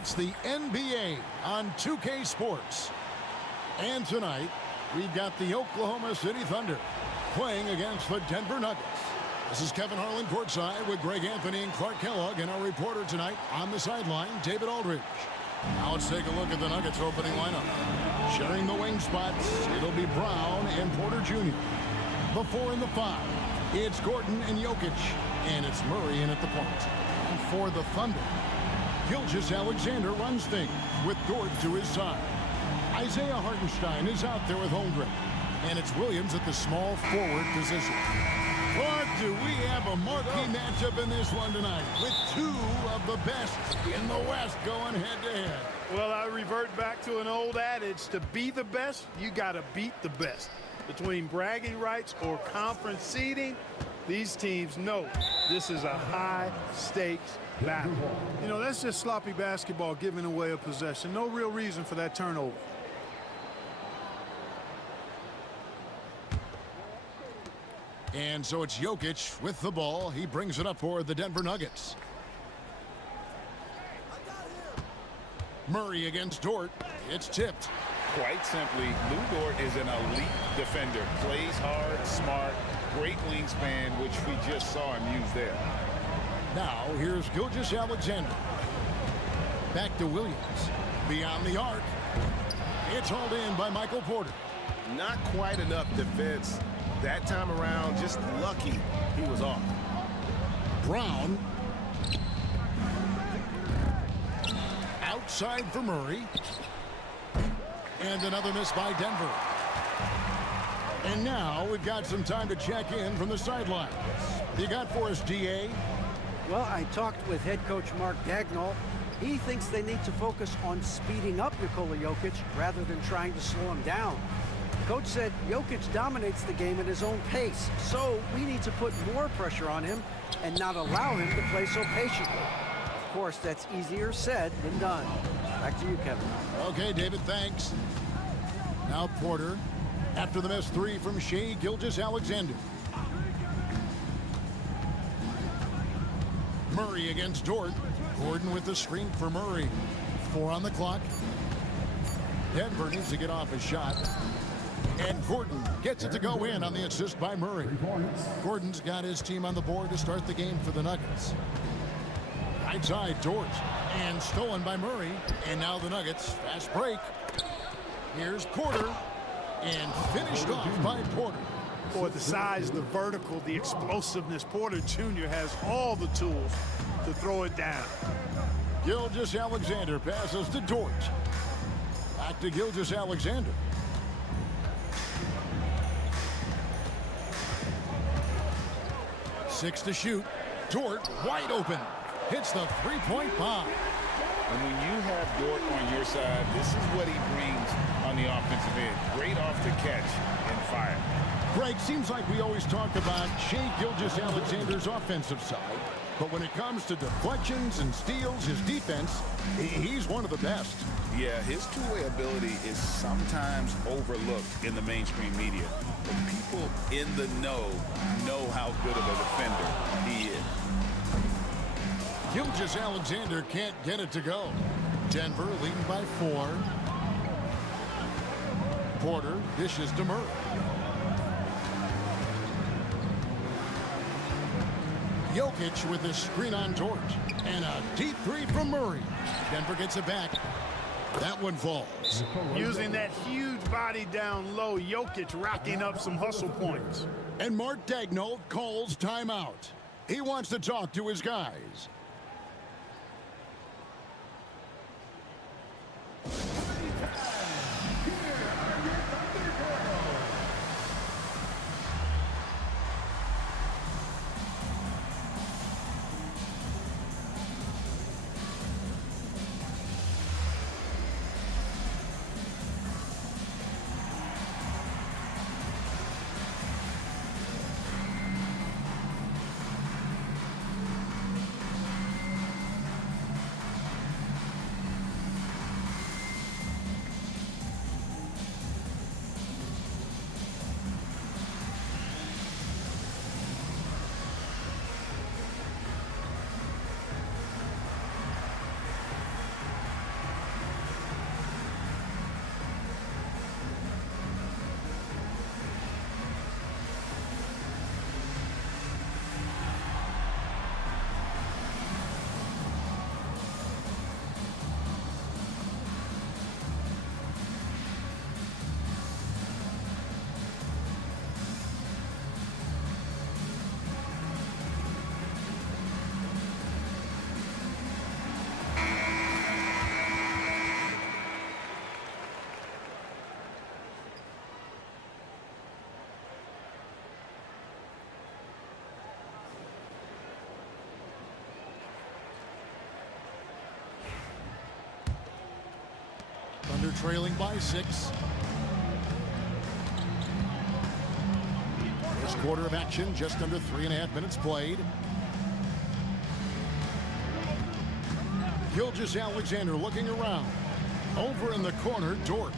It's the NBA on 2K Sports. And tonight, we've got the Oklahoma City Thunder playing against the Denver Nuggets. This is Kevin Harlan courtside with Greg Anthony and Clark Kellogg, and our reporter tonight on the sideline, David Aldridge. Now let's take a look at the Nuggets opening lineup. Sharing the wing spots, it'll be Brown and Porter Jr. The 4 and the 5, it's Gordon and Jokic, and it's Murray in at the point. And for the Thunder, Gilgeous-Alexander runs things with Dort to his side. Isaiah Hartenstein is out there with Holmgren, and it's Williams at the small forward position. Clark, do we have a marquee matchup in this one tonight with two of the best in the West going head-to-head? Well, I revert back to an old adage, to be the best, you got to beat the best. Between bragging rights or conference seeding, these teams know this is a high-stakes battle. You know, that's just sloppy basketball giving away a possession. No real reason for that turnover. And so it's Jokic with the ball. He brings it up for the Denver Nuggets. Murray against Dort. It's tipped. Quite simply, Lou Dort is an elite defender. Plays hard, smart, great wingspan, which we just saw him use there. Now here's Gilgeous-Alexander. Back to Williams. Beyond the arc. It's hauled in by Michael Porter. Not quite enough defense. That time around, just lucky he was off. Brown. Outside for Murray. And another miss by Denver. And now we've got some time to check in from the sidelines. You got for us, DA? Well, I talked with head coach Mark Dagnall. He thinks they need to focus on speeding up Nikola Jokic rather than trying to slow him down. Coach said Jokic dominates the game at his own pace, so we need to put more pressure on him and not allow him to play so patiently. Of course, that's easier said than done. Back to you, Kevin. Okay, David, thanks. Now Porter, after the missed three from Shai Gilgeous-Alexander. Murray against Dort. Gordon with the screen for Murray. 4 on the clock. Denver needs to get off his shot. And Gordon gets it to go in on the assist by Murray. Gordon's got his team on the board to start the game for the Nuggets. Right side, Dort. And stolen by Murray. And now the Nuggets. Fast break. Here's Porter. And finished off by Porter. Boy, the size, the vertical, the explosiveness. Porter Jr. has all the tools to throw it down. Gilgeous-Alexander passes to Dort. Back to Gilgeous-Alexander. Six to shoot. Dort wide open. Hits the three-point bomb. And when you have Dort on your side, this is what he brings on the offensive end. Great off the catch and fire. Greg, seems like we always talk about Shai Gilgeous-Alexander's offensive side, but when it comes to deflections and steals, his defense, he's one of the best. Yeah, his two-way ability is sometimes overlooked in the mainstream media. But people in the know how good of a defender he is. Gilgeous-Alexander can't get it to go. Denver leading by 4. Porter dishes to Murray. Jokic with the screen on Dort. And a deep three from Murray. Denver gets it back. That one falls. Using that huge body down low, Jokic racking up some hustle points. And Mark Dagnall calls timeout. He wants to talk to his guys. Thunder trailing by 6. First quarter of action, just under 3.5 minutes played. Gilgeous-Alexander looking around. Over in the corner, Dort.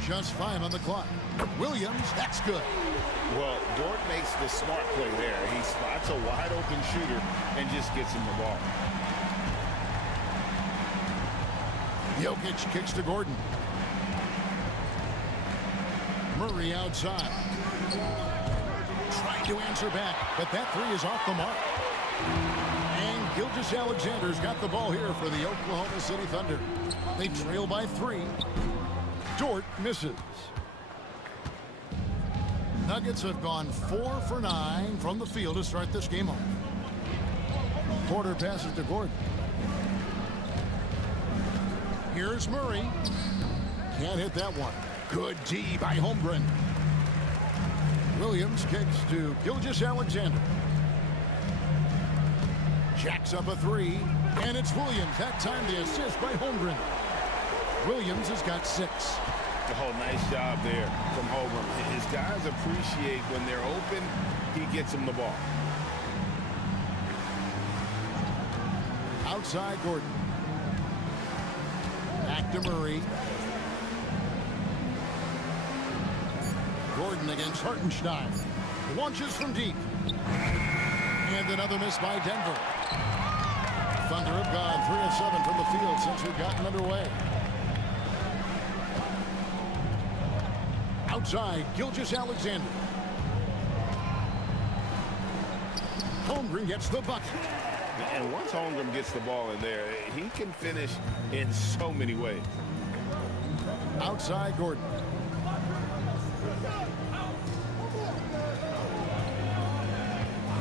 Just 5 on the clock. Williams, that's good. Well, Dort makes the smart play there. He spots a wide open shooter and just gets him the ball. Jokic kicks to Gordon. Murray outside. Trying to answer back, but that three is off the mark. And Gilgeous-Alexander's got the ball here for the Oklahoma City Thunder. They trail by 3. Dort misses. Nuggets have gone 4 for 9 from the field to start this game off. Porter passes to Gordon. Here's Murray. Can't hit that one. Good D by Holmgren. Williams kicks to Gilgeous-Alexander. Jacks up a 3, and it's Williams. That time the assist by Holmgren. Williams has got 6. Oh, nice job there from Holmgren. His guys appreciate when they're open, he gets them the ball. Outside Gordon. Back to Murray. Gordon against Hartenstein. Launches from deep. And another miss by Denver. Thunder have gone 3 of 7 from the field since we've gotten underway. Outside, Gilgeous-Alexander. Holmgren gets the bucket. And once Holmgren gets the ball in there, he can finish in so many ways. Outside Gordon.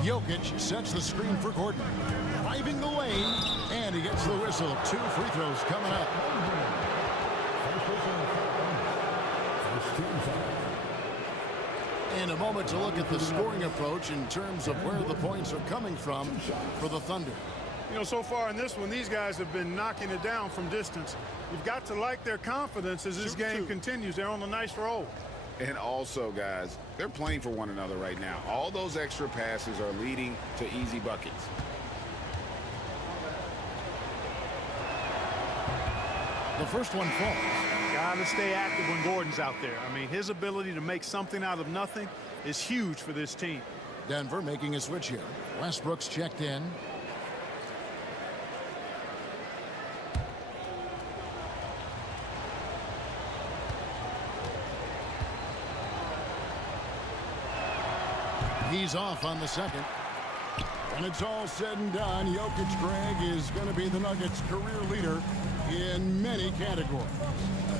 Jokic sets the screen for Gordon. Driving the lane, and he gets the whistle. 2 free throws coming up. In a moment to look at the scoring approach in terms of where the points are coming from for the Thunder. You know, so far in this one, these guys have been knocking it down from distance. You've got to like their confidence as this game continues. They're on a nice roll. And also, guys, they're playing for one another right now. All those extra passes are leading to easy buckets. The first one falls. Got to stay active when Gordon's out there. I mean, his ability to make something out of nothing is huge for this team. Denver making a switch here. Westbrook's checked in. He's off on the second. When it's all said and done, Jokic, Greg, is going to be the Nuggets' career leader in many categories.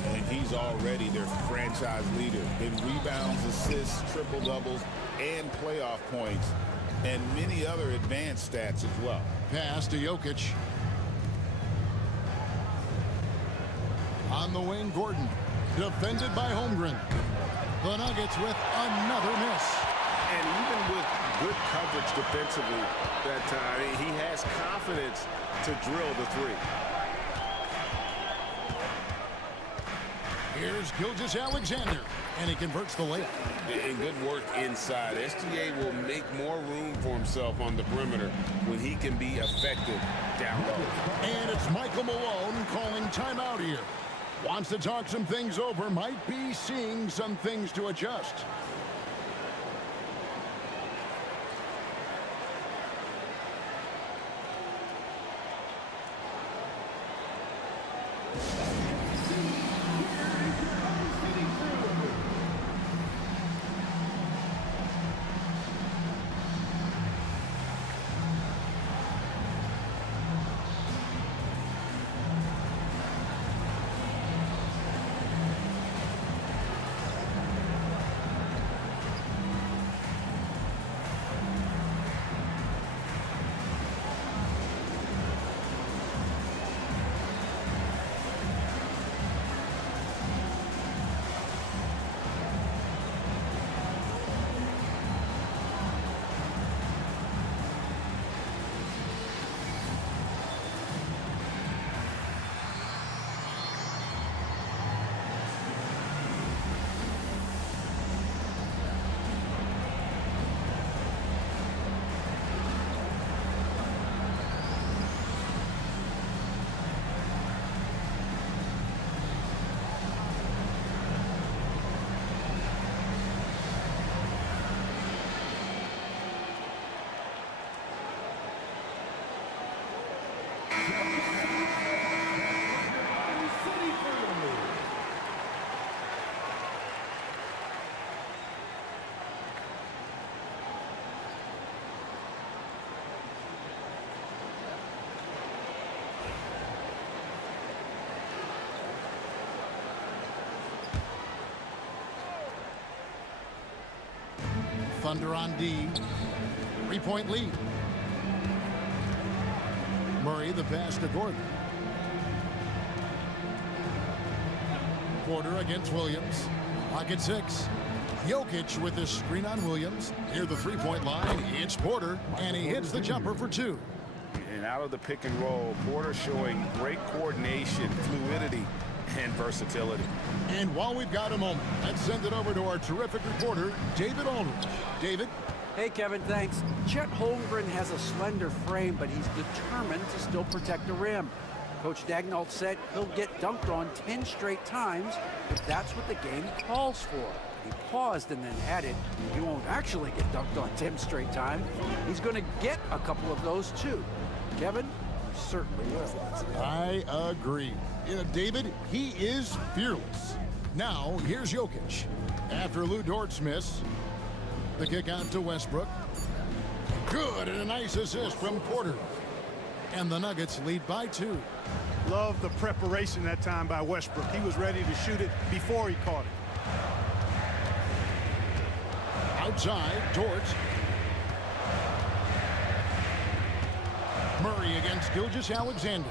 And he's already their franchise leader in rebounds, assists, triple-doubles, and playoff points, and many other advanced stats as well. Pass to Jokic. On the wing, Gordon. Defended by Holmgren. The Nuggets with another miss. And even with good coverage defensively that time, he has confidence to drill the 3. Here's Gilgeous-Alexander, and he converts the layup. And good work inside. SGA will make more room for himself on the perimeter when he can be effective down low. And it's Michael Malone calling timeout here. Wants to talk some things over, might be seeing some things to adjust. Thunder on D. 3-point lead. Murray the pass to Gordon. Porter against Williams. Lock at 6. Jokic with his screen on Williams. Near the 3-point line, it's Porter, and he hits the jumper for 2. And out of the pick and roll, Porter showing great coordination, fluidity, and versatility. And while we've got a moment, let's send it over to our terrific reporter, David Aldridge. David? Hey, Kevin, thanks. Chet Holmgren has a slender frame, but he's determined to still protect the rim. Coach Daigneault said he'll get dunked on 10 straight times if that's what the game calls for. He paused and then added, he won't actually get dunked on 10 straight times. He's going to get a couple of those, too. Kevin, he certainly will. I agree. David, he is fearless. Now, here's Jokic. After Lou Dort's miss, the kick out to Westbrook. Good, and a nice assist from Porter. And the Nuggets lead by 2. Love the preparation that time by Westbrook. He was ready to shoot it before he caught it. Outside, Dort. Murray against Gilgeous-Alexander.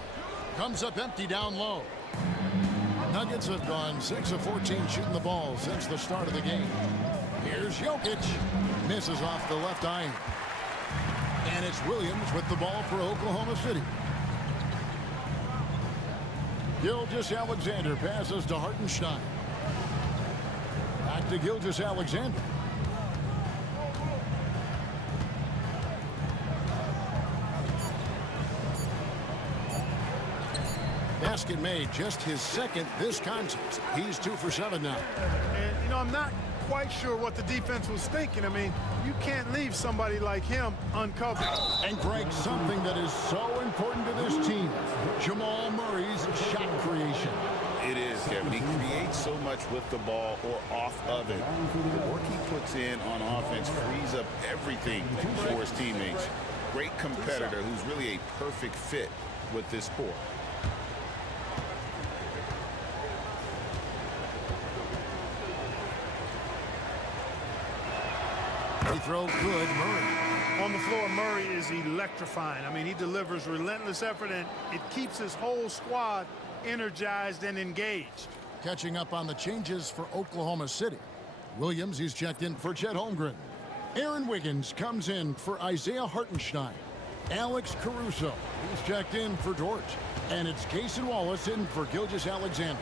Comes up empty down low. Nuggets have gone 6 of 14 shooting the ball since the start of the game. Here's Jokic. Misses off the left iron. And it's Williams with the ball for Oklahoma City. Gilgeous-Alexander passes to Hartenstein. Back to Gilgeous-Alexander. Basket made, just his second this contest. He's 2 for 7 now. And, I'm not quite sure what the defense was thinking. I mean, you can't leave somebody like him uncovered. And Greg, something that is so important to this team, Jamal Murray's shot creation. It is, Kevin. He creates so much with the ball or off of it. The work he puts in on offense frees up everything for his teammates. Great competitor who's really a perfect fit with this core. Free throw good, Murray. On the floor, Murray is electrifying. I mean, he delivers relentless effort, and it keeps his whole squad energized and engaged. Catching up on the changes for Oklahoma City. Williams, he's checked in for Chet Holmgren. Aaron Wiggins comes in for Isaiah Hartenstein. Alex Caruso, he's checked in for Dort. And it's Cason Wallace in for Gilgeous-Alexander.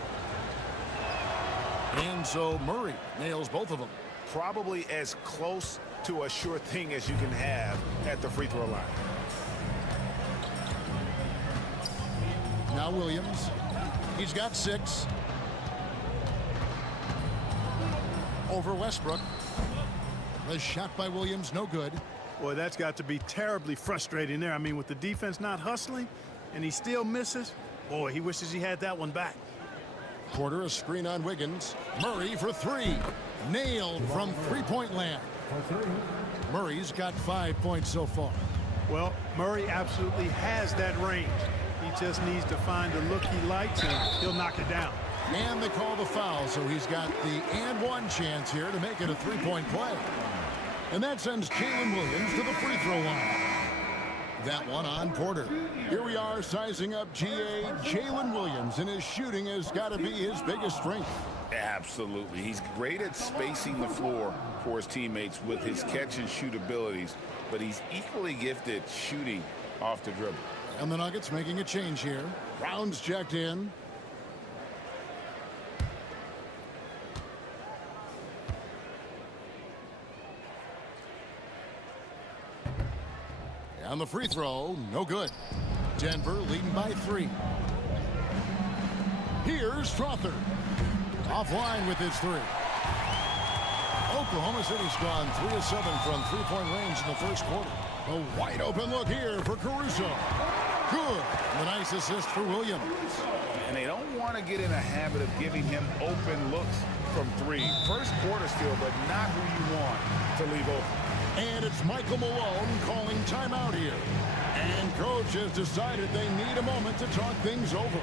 And so Murray nails both of them. Probably as close to a sure thing as you can have at the free throw line. Now Williams. He's got 6. Over Westbrook. The shot by Williams, no good. Boy, that's got to be terribly frustrating there. I mean, with the defense not hustling and he still misses, boy, he wishes he had that one back. Porter, a screen on Wiggins. Murray for 3. Nailed from 3-point land. Murray's got 5 points so far. Well, Murray absolutely has that range. He just needs to find the look he likes, and he'll knock it down. And they call the foul, so he's got the and one chance here to make it a 3-point play. And that sends Jalen Williams to the free throw line. That one on Porter. Here we are sizing up GA Jalen Williams, and his shooting has got to be his biggest strength. Absolutely. He's great at spacing the floor for his teammates with his catch and shoot abilities, but he's equally gifted shooting off the dribble. And the Nuggets making a change here. Brown's checked in. On the free throw, no good. Denver leading by 3. Here's Strother. Offline with his 3. Oklahoma City's gone 3 of 7 from 3-point range in the first quarter. A wide open look here for Caruso. Good. The nice assist for Williams. And they don't want to get in a habit of giving him open looks from 3. First quarter still, but not who you want to leave open. And it's Michael Malone calling timeout here. And coach has decided they need a moment to talk things over.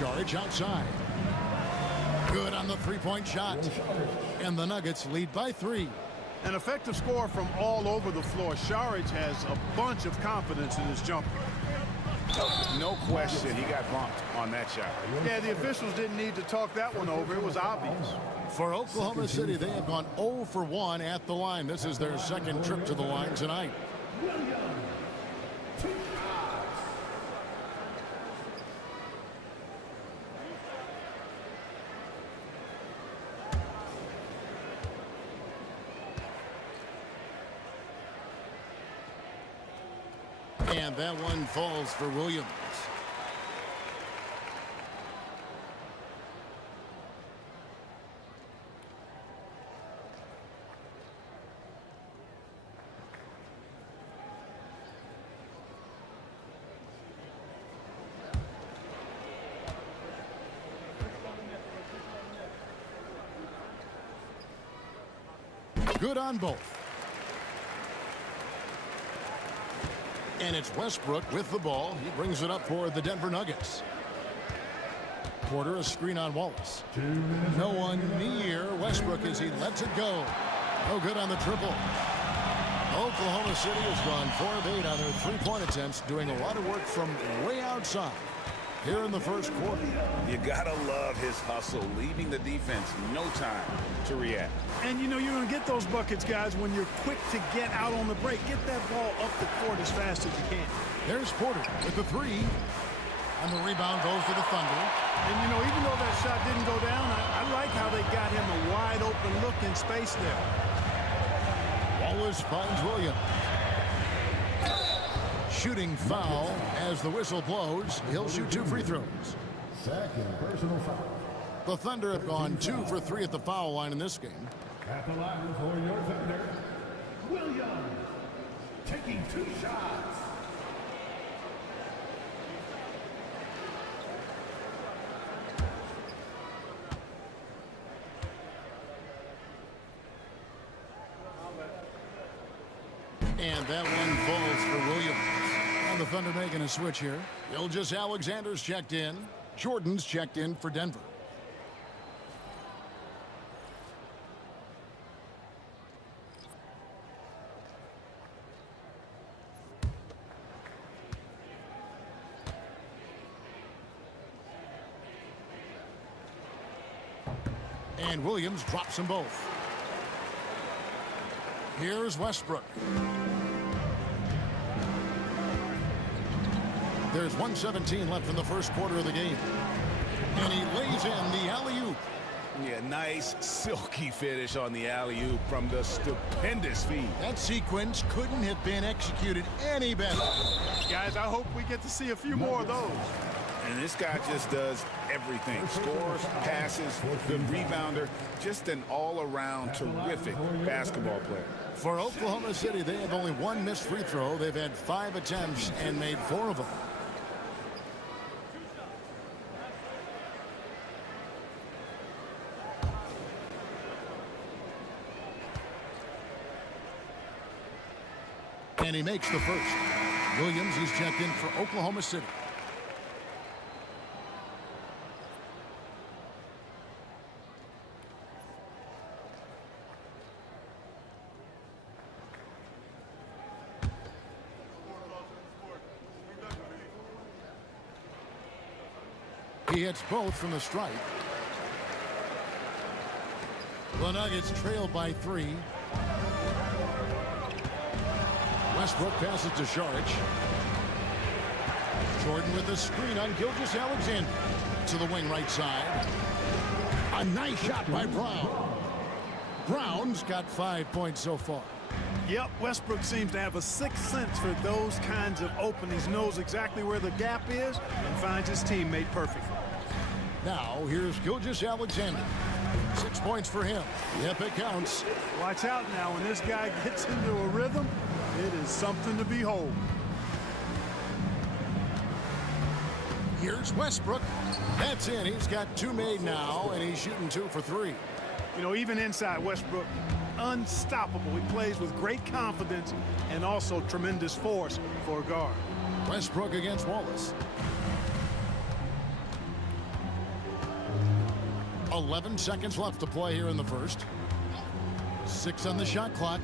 JOKIC outside. Good on the three-point shot. And the Nuggets lead by 3. An effective score from all over the floor. JOKIC has a bunch of confidence in his jumper. No question, he got bumped on that shot. Yeah, the officials didn't need to talk that one over. It was obvious. For Oklahoma City, they have gone 0 for 1 at the line. This is their second trip to the line tonight. And that one falls for Williams. Good on both. And it's Westbrook with the ball. He brings it up for the Denver Nuggets. Porter, a screen on Wallace. No one near Westbrook as he lets it go. No good on the triple. Oklahoma City has gone 4 of 8 on their three-point attempts, doing a lot of work from way outside here in the first quarter. You gotta love his hustle, leaving the defense no time to react. And you know you're going to get those buckets, guys, when you're quick to get out on the break. Get that ball up the court as fast as you can. There's Porter with the 3. And the rebound goes to the Thunder. And, you know, even though that shot didn't go down, I like how they got him a wide open look in space there. Wallace finds Williams. Shooting foul as the whistle blows. He'll shoot 2 free throws. Second personal foul. The Thunder have gone 2 for 3 at the foul line in this game. At the line for your Thunder, Williams, taking 2 shots. And that one falls for Williams. And the Thunder making a switch here. Alexander's checked in. Jordan's checked in for Denver. And Williams drops them both. Here's Westbrook. There's 1:17 left in the first quarter of the game. And he lays in the alley-oop. Yeah, nice silky finish on the alley-oop from the stupendous feed. That sequence couldn't have been executed any better. Guys, I hope we get to see a few more of those. And this guy just does everything. Scores, passes, good rebounder. Just an all-around terrific basketball player. For Oklahoma City, they have only 1 missed free throw. They've had 5 attempts and made 4 of them. And he makes the first. Williams is checked in for Oklahoma City. He hits both from the stripe. The Nuggets trail by 3. Westbrook passes to Saric. Jordan with a screen on Gilgeous-Alexander. To the wing right side. A nice shot by Brown. Brown's got 5 points so far. Yep, Westbrook seems to have a sixth sense for those kinds of openings, knows exactly where the gap is, and finds his teammate perfect. Now, here's Gilgeous-Alexander. 6 points for him. Yep, it counts. Watch out now. When this guy gets into a rhythm, it is something to behold. Here's Westbrook. That's in. He's got 2 made now, and he's shooting 2 for 3. You know, even inside, Westbrook, unstoppable. He plays with great confidence and also tremendous force for a guard. Westbrook against Wallace. 11 seconds left to play here in the first. 6 on the shot clock.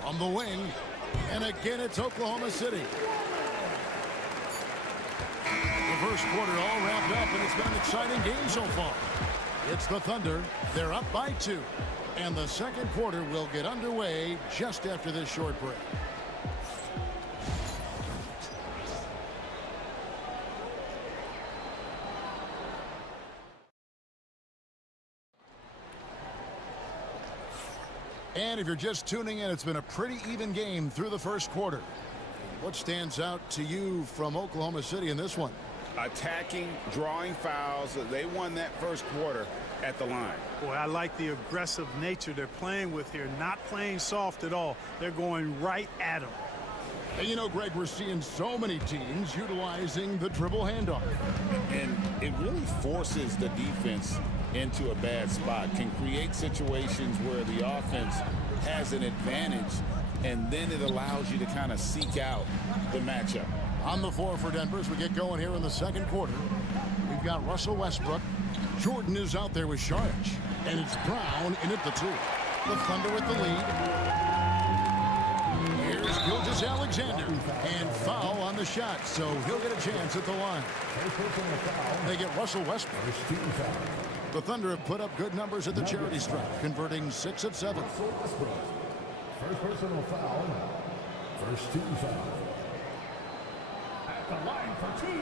From the wing. And again, it's Oklahoma City. The first quarter all wrapped up, and it's been an exciting game so far. It's the Thunder. They're up by 2. And the second quarter will get underway just after this short break. And if you're just tuning in, it's been a pretty even game through the first quarter. What stands out to you from Oklahoma City in this one? Attacking, drawing fouls. They won that first quarter at the line. Boy, I like the aggressive nature they're playing with here. Not playing soft at all. They're going right at them. And you know, Greg, we're seeing so many teams utilizing the dribble handoff. And it really forces the defense into a bad spot. Can create situations where the offense has an advantage, and then it allows you to kind of seek out the matchup. On the floor for Denver as we get going here in the second quarter. We've got Russell Westbrook. Jordan is out there with Saric. And it's Brown in at the 2. The Thunder with the lead. Here's Gilgeous-Alexander. And foul on the shot, so he'll get a chance at the line. They get Russell Westbrook. The Thunder have put up good numbers at the charity stripe, converting 6 of 7. First personal foul. First team foul. At the line for 2,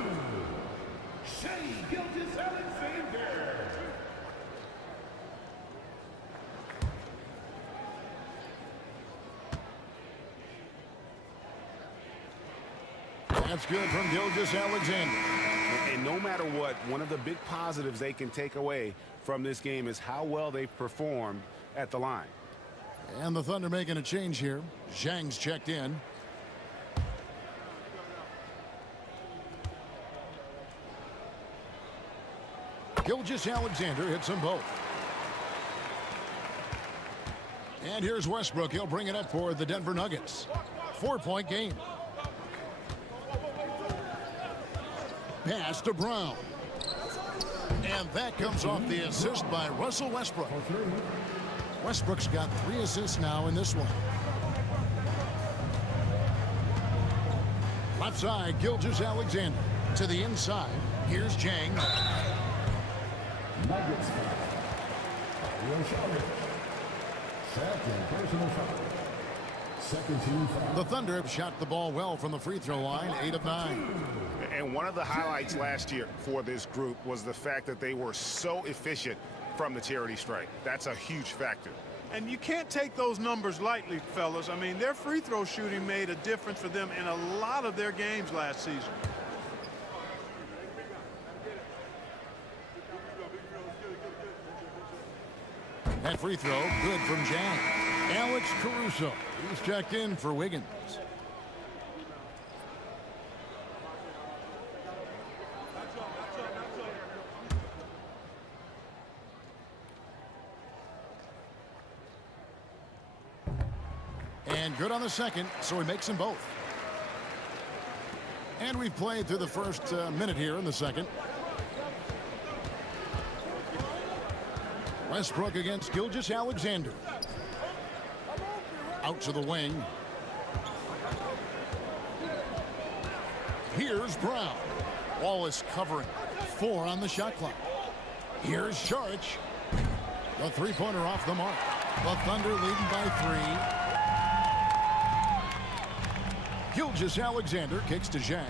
Shea Gilgeous-Alexander. That's good from Gilgeous-Alexander. And no matter what, one of the big positives they can take away from this game is how well they've performed at the line. And the Thunder making a change here. Zhang's checked in. Gilgeous-Alexander hits them both. And here's Westbrook. He'll bring it up for the Denver Nuggets. 4-point game. Pass to Brown. And that comes off the assist by Russell Westbrook. Westbrook's got 3 assists now in this one. Left side, Gilgeous-Alexander. To the inside. Here's Zhang. Nuggets foul. Second personal foul. Second team foul. The Thunder have shot the ball well from the free throw line, 8 of 9. And one of the highlights last year for this group was the fact that they were so efficient from the charity stripe. That's a huge factor. And you can't take those numbers lightly, fellas. I mean, their free throw shooting made a difference for them in a lot of their games last season. That free throw, good from Zhang. Alex Caruso, he's checked in for Wiggins. And good on the second, so he makes them both. And we've played through the first minute here in the second. Westbrook against Gilgeous-Alexander. Out to the wing. Here's Brown. Wallace covering. 4 on the shot clock. Here's Saric. The three-pointer off the mark. The Thunder leading by 3. Gilgeous-Alexander kicks to Zhang.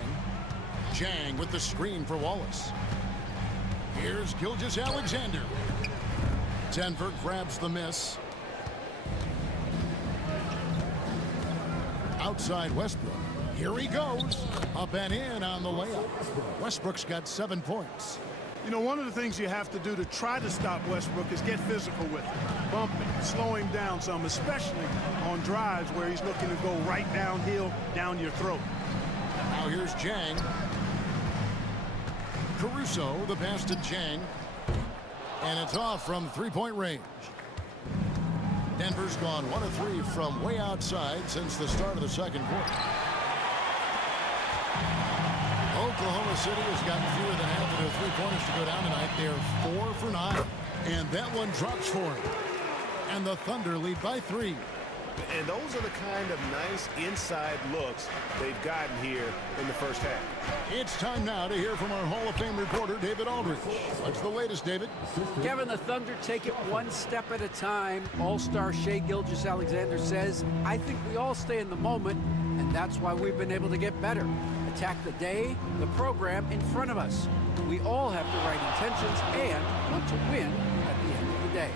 Zhang with the screen for Wallace. Here's Gilgeous-Alexander. Denver grabs the miss. Outside Westbrook. Here he goes. Up and in on the layup. Westbrook's got 7 points. You know, one of the things you have to do to try to stop Westbrook is get physical with him. Bump him, slow him down some, especially on drives where he's looking to go right downhill, down your throat. Now here's Zhang. Caruso, the pass to Zhang. And it's off from three-point range. Denver's gone 1 of 3 from way outside since the start of the second quarter. Oklahoma City has gotten fewer than half of their three-pointers to go down tonight. They're 4 for 9. And that one drops for him. And the Thunder lead by 3. And those are the kind of nice inside looks they've gotten here in the first half. It's time now to hear from our Hall of Fame reporter, David Aldridge. What's the latest, David? Kevin, the Thunder take it one step at a time. All-star Shai Gilgeous-Alexander says, I think we all stay in the moment, and that's why we've been able to get better. Attack the day, the program in front of us. We all have the right intentions and want to win at the end of the day.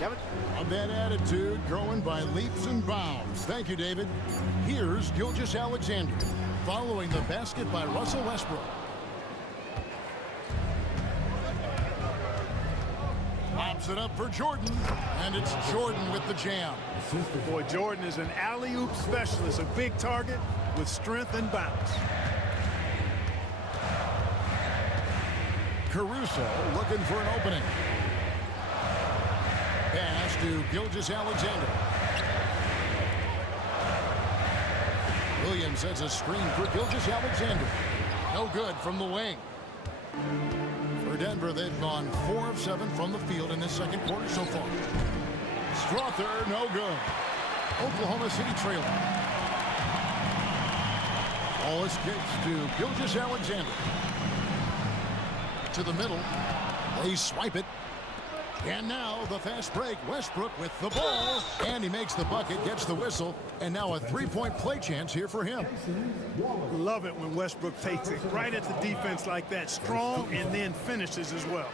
Kevin? On that attitude, growing by leaps and bounds. Thank you, David. Here's Gilgeous-Alexander, following the basket by Russell Westbrook. Pops it up for Jordan, and it's Jordan with the jam. Boy, Jordan is an alley-oop specialist, a big target with strength and bounce. Caruso looking for an opening. Pass to Gilgeous-Alexander. Williams has a screen for Gilgeous-Alexander. No good from the wing. For Denver, they've gone 4 of 7 from the field in this second quarter so far. Strother, no good. Oklahoma City trailing. Wallace kicks to Gilgeous-Alexander. To the middle. They swipe it. And now the fast break. Westbrook with the ball. And he makes the bucket, gets the whistle. And now a three-point play chance here for him. Love it when Westbrook takes it right at the defense like that. Strong and then finishes as well.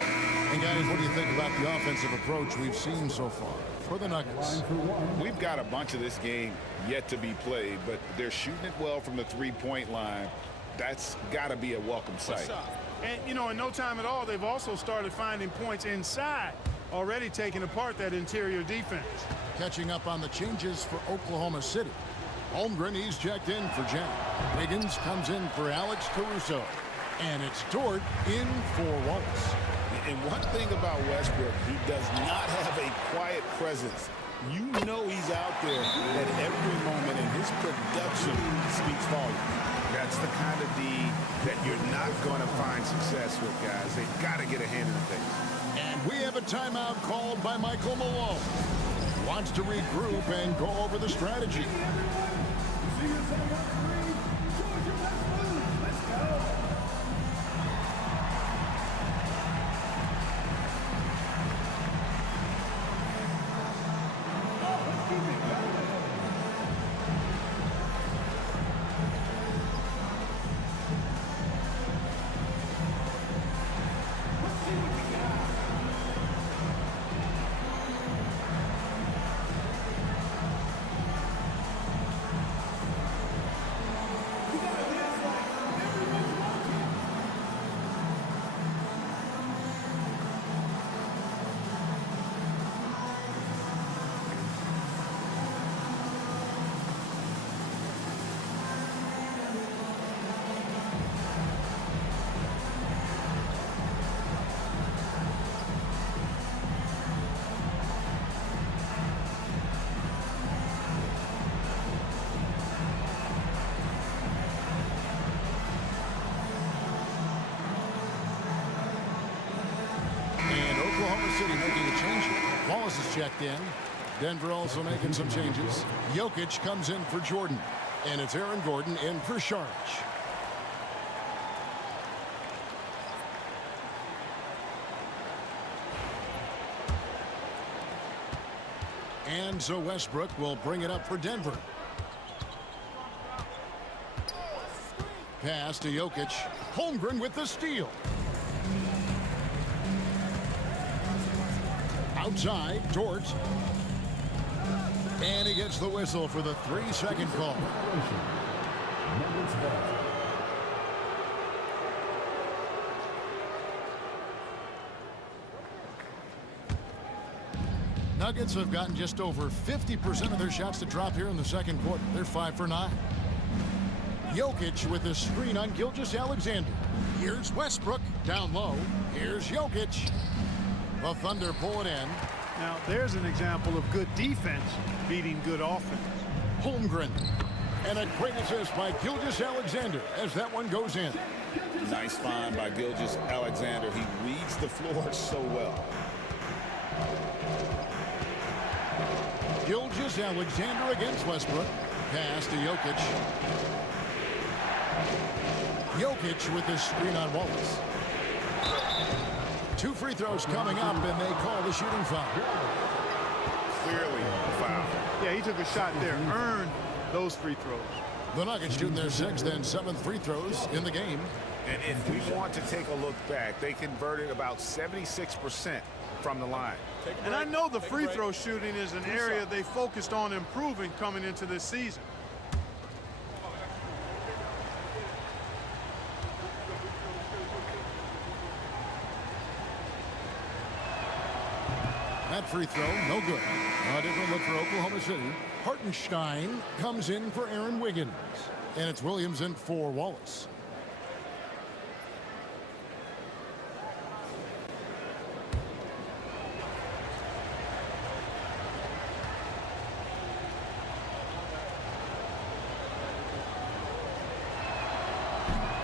And guys, what do you think about the offensive approach we've seen so far for the Nuggets? We've got a bunch of this game yet to be played, but they're shooting it well from the three-point line. That's got to be a welcome sight. And, you know, in no time at all, they've also started finding points inside, already taking apart that interior defense. Catching up on the changes for Oklahoma City. Holmgren, he's checked in for Jack. Wiggins comes in for Alex Caruso. And it's Dort in for Wallace. And one thing about Westbrook, he does not have a quiet presence. You know he's out there at every moment, and his production speaks volumes. That's the kind of D that you're not going to find success with, guys. They've got to get a hand in the face. And we have a timeout called by Michael Malone. Wants to regroup and go over the strategy. City making a change. Wallace is checked in. Denver also making some changes. JOKIC comes in for Jordan. And it's Aaron Gordon in for Saric. And so Westbrook will bring it up for Denver. Pass to Jokic. Holmgren with the steal. Outside, Dort. And he gets the whistle for the 3-second call. Nuggets have gotten just over 50% of their shots to drop here in the second quarter. They're 5 for 9. Jokic with a screen on Gilgeous-Alexander. Here's Westbrook down low. Here's Jokic. The Thunder pull it in. Now, there's an example of good defense beating good offense. Holmgren. And a great assist by Gilgeous-Alexander as that one goes in. Nice find by Gilgeous-Alexander. He reads the floor so well. Gilgeous-Alexander against Westbrook. Pass to Jokic. Jokic with his screen on Wallace. 2 free throws coming up, and they call the shooting foul. Clearly a foul. Yeah, he took a shot there. Earned those free throws. The Nuggets shooting their 6th and 7th free throws in the game. And if we want to take a look back, they converted about 76% from the line. And I know the free throw shooting is an area they focused on improving coming into this season. That free throw, no good. A different look for Oklahoma City. Hartenstein comes in for Aaron Wiggins. And it's Williams in for Wallace.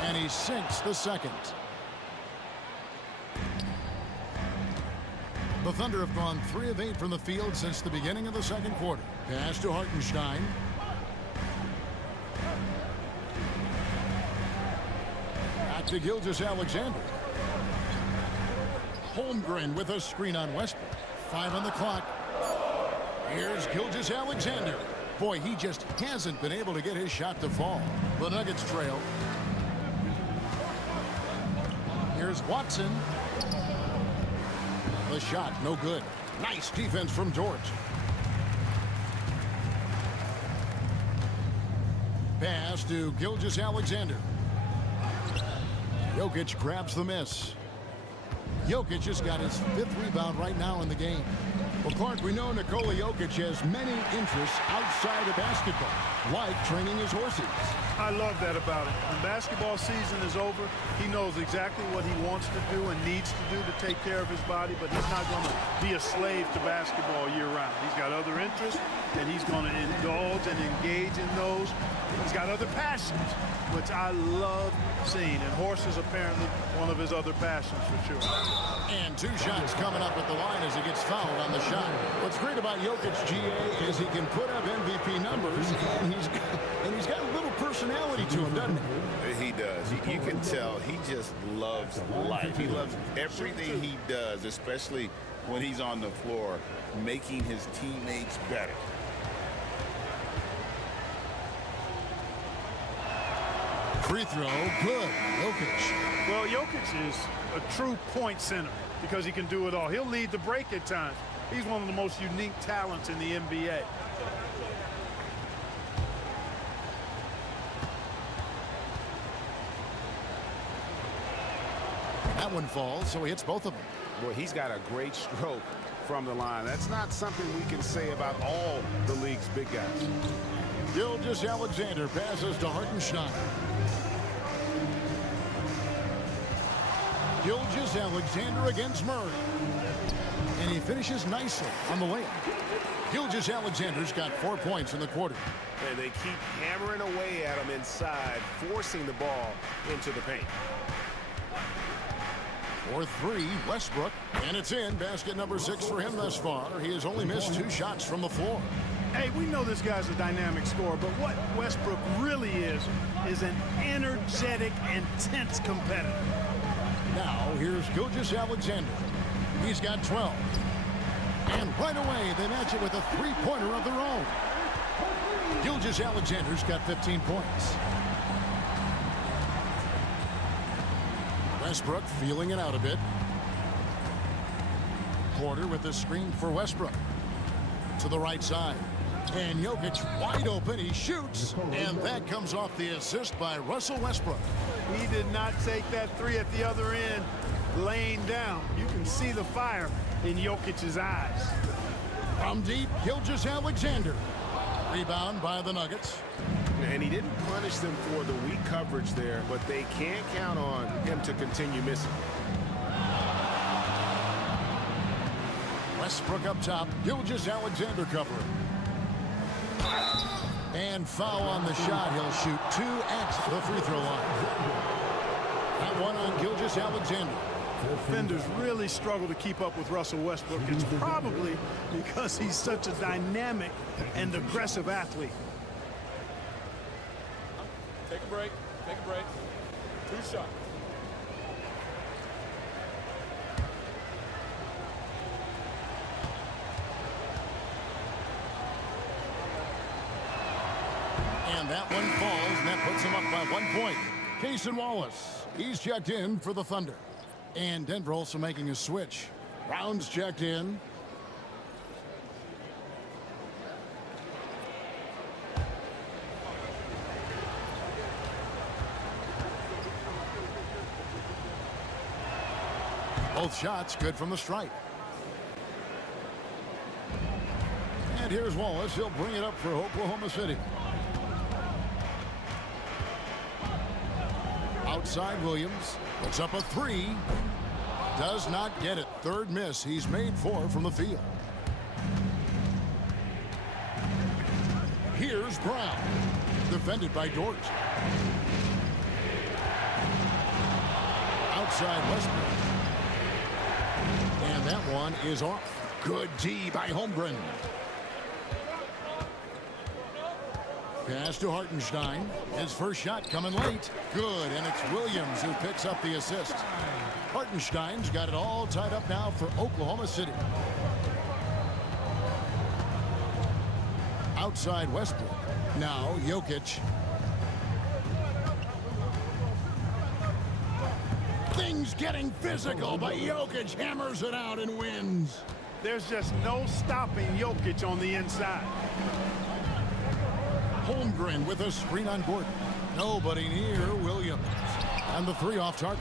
And he sinks the second. The Thunder have gone 3 of 8 from the field since the beginning of the second quarter. Pass to Hartenstein. Back to Gilgeous-Alexander. Holmgren with a screen on Westbrook. 5 on the clock. Here's Gilgeous-Alexander. Boy, he just hasn't been able to get his shot to fall. The Nuggets trail. Here's Watson. The shot, no good. Nice defense from Dort. Pass to Gilgeous-Alexander. Jokic grabs the miss. Jokic has got his 5th rebound right now in the game. Well, Clark, we know Nikola Jokic has many interests outside of basketball, like training his horses. I love that about him. When basketball season is over, he knows exactly what he wants to do and needs to do to take care of his body, but he's not going to be a slave to basketball year-round. He's got other interests, and he's going to indulge and engage in those. He's got other passions, which I love seeing, and horses apparently one of his other passions for sure. And 2 shots coming up at the line as he gets fouled on the shot. What's great about Jokic, GA, is he can put up MVP numbers, and he's got a little personality to him, doesn't he? He does. You can tell he just loves life. He loves everything he does, especially when he's on the floor, making his teammates better. Free throw, good. Jokic. Well, Jokic is a true point center because he can do it all. He'll lead the break at times. He's one of the most unique talents in the NBA. That one falls, so he hits both of them. Boy, he's got a great stroke from the line. That's not something we can say about all the league's big guys. Gilgeous-Alexander passes to Hartenstein. Gilgeous-Alexander against Murray. And he finishes nicely on the layup. Gilgeous-Alexander's got 4 points in the quarter. And they keep hammering away at him inside, forcing the ball into the paint. For 3, Westbrook. And it's in. Basket number 6 for him thus far. He has only missed 2 shots from the floor. Hey, we know this guy's a dynamic scorer, but what Westbrook really is an energetic, intense competitor. Now, here's Gilgeous-Alexander. He's got 12. And right away, they match it with a three-pointer of their own. Gilgeous-Alexander's got 15 points. Westbrook feeling it out a bit. Porter with the screen for Westbrook. To the right side. And Jokic wide open. He shoots. And that comes off the assist by Russell Westbrook. He did not take that three at the other end laying down. You can see the fire in Jokic's eyes. From deep, Gilgeous-Alexander. Rebound by the Nuggets. And he didn't punish them for the weak coverage there, but they can't count on him to continue missing. Westbrook up top. Gilgeous-Alexander covering. And foul on the shot. He'll shoot 2 at the free throw line. That one on Gilgeous-Alexander. Defenders really struggle to keep up with Russell Westbrook. It's probably because he's such a dynamic and aggressive athlete. Take a break. Take a break. 2 shots. And that one falls, and that puts him up by 1 point. Cason Wallace, he's checked in for the Thunder. And Denver also making a switch. Brown's checked in. Both shots good from the stripe. And here's Wallace. He'll bring it up for Oklahoma City. Outside Williams. Puts up a 3. Does not get it. Third miss. He's made 4 from the field. Here's Brown. Defended by Dort. Outside Westbrook. And that one is off. Good D by Holmgren. Pass to Hartenstein. His first shot coming late. Good, and it's Williams who picks up the assist. Hartenstein's got it all tied up now for Oklahoma City. Outside Westbrook. Now Jokic. Things getting physical, but Jokic hammers it out and wins. There's just no stopping Jokic on the inside. Holmgren with a screen on Gordon. Nobody near Williams. And the 3 off target.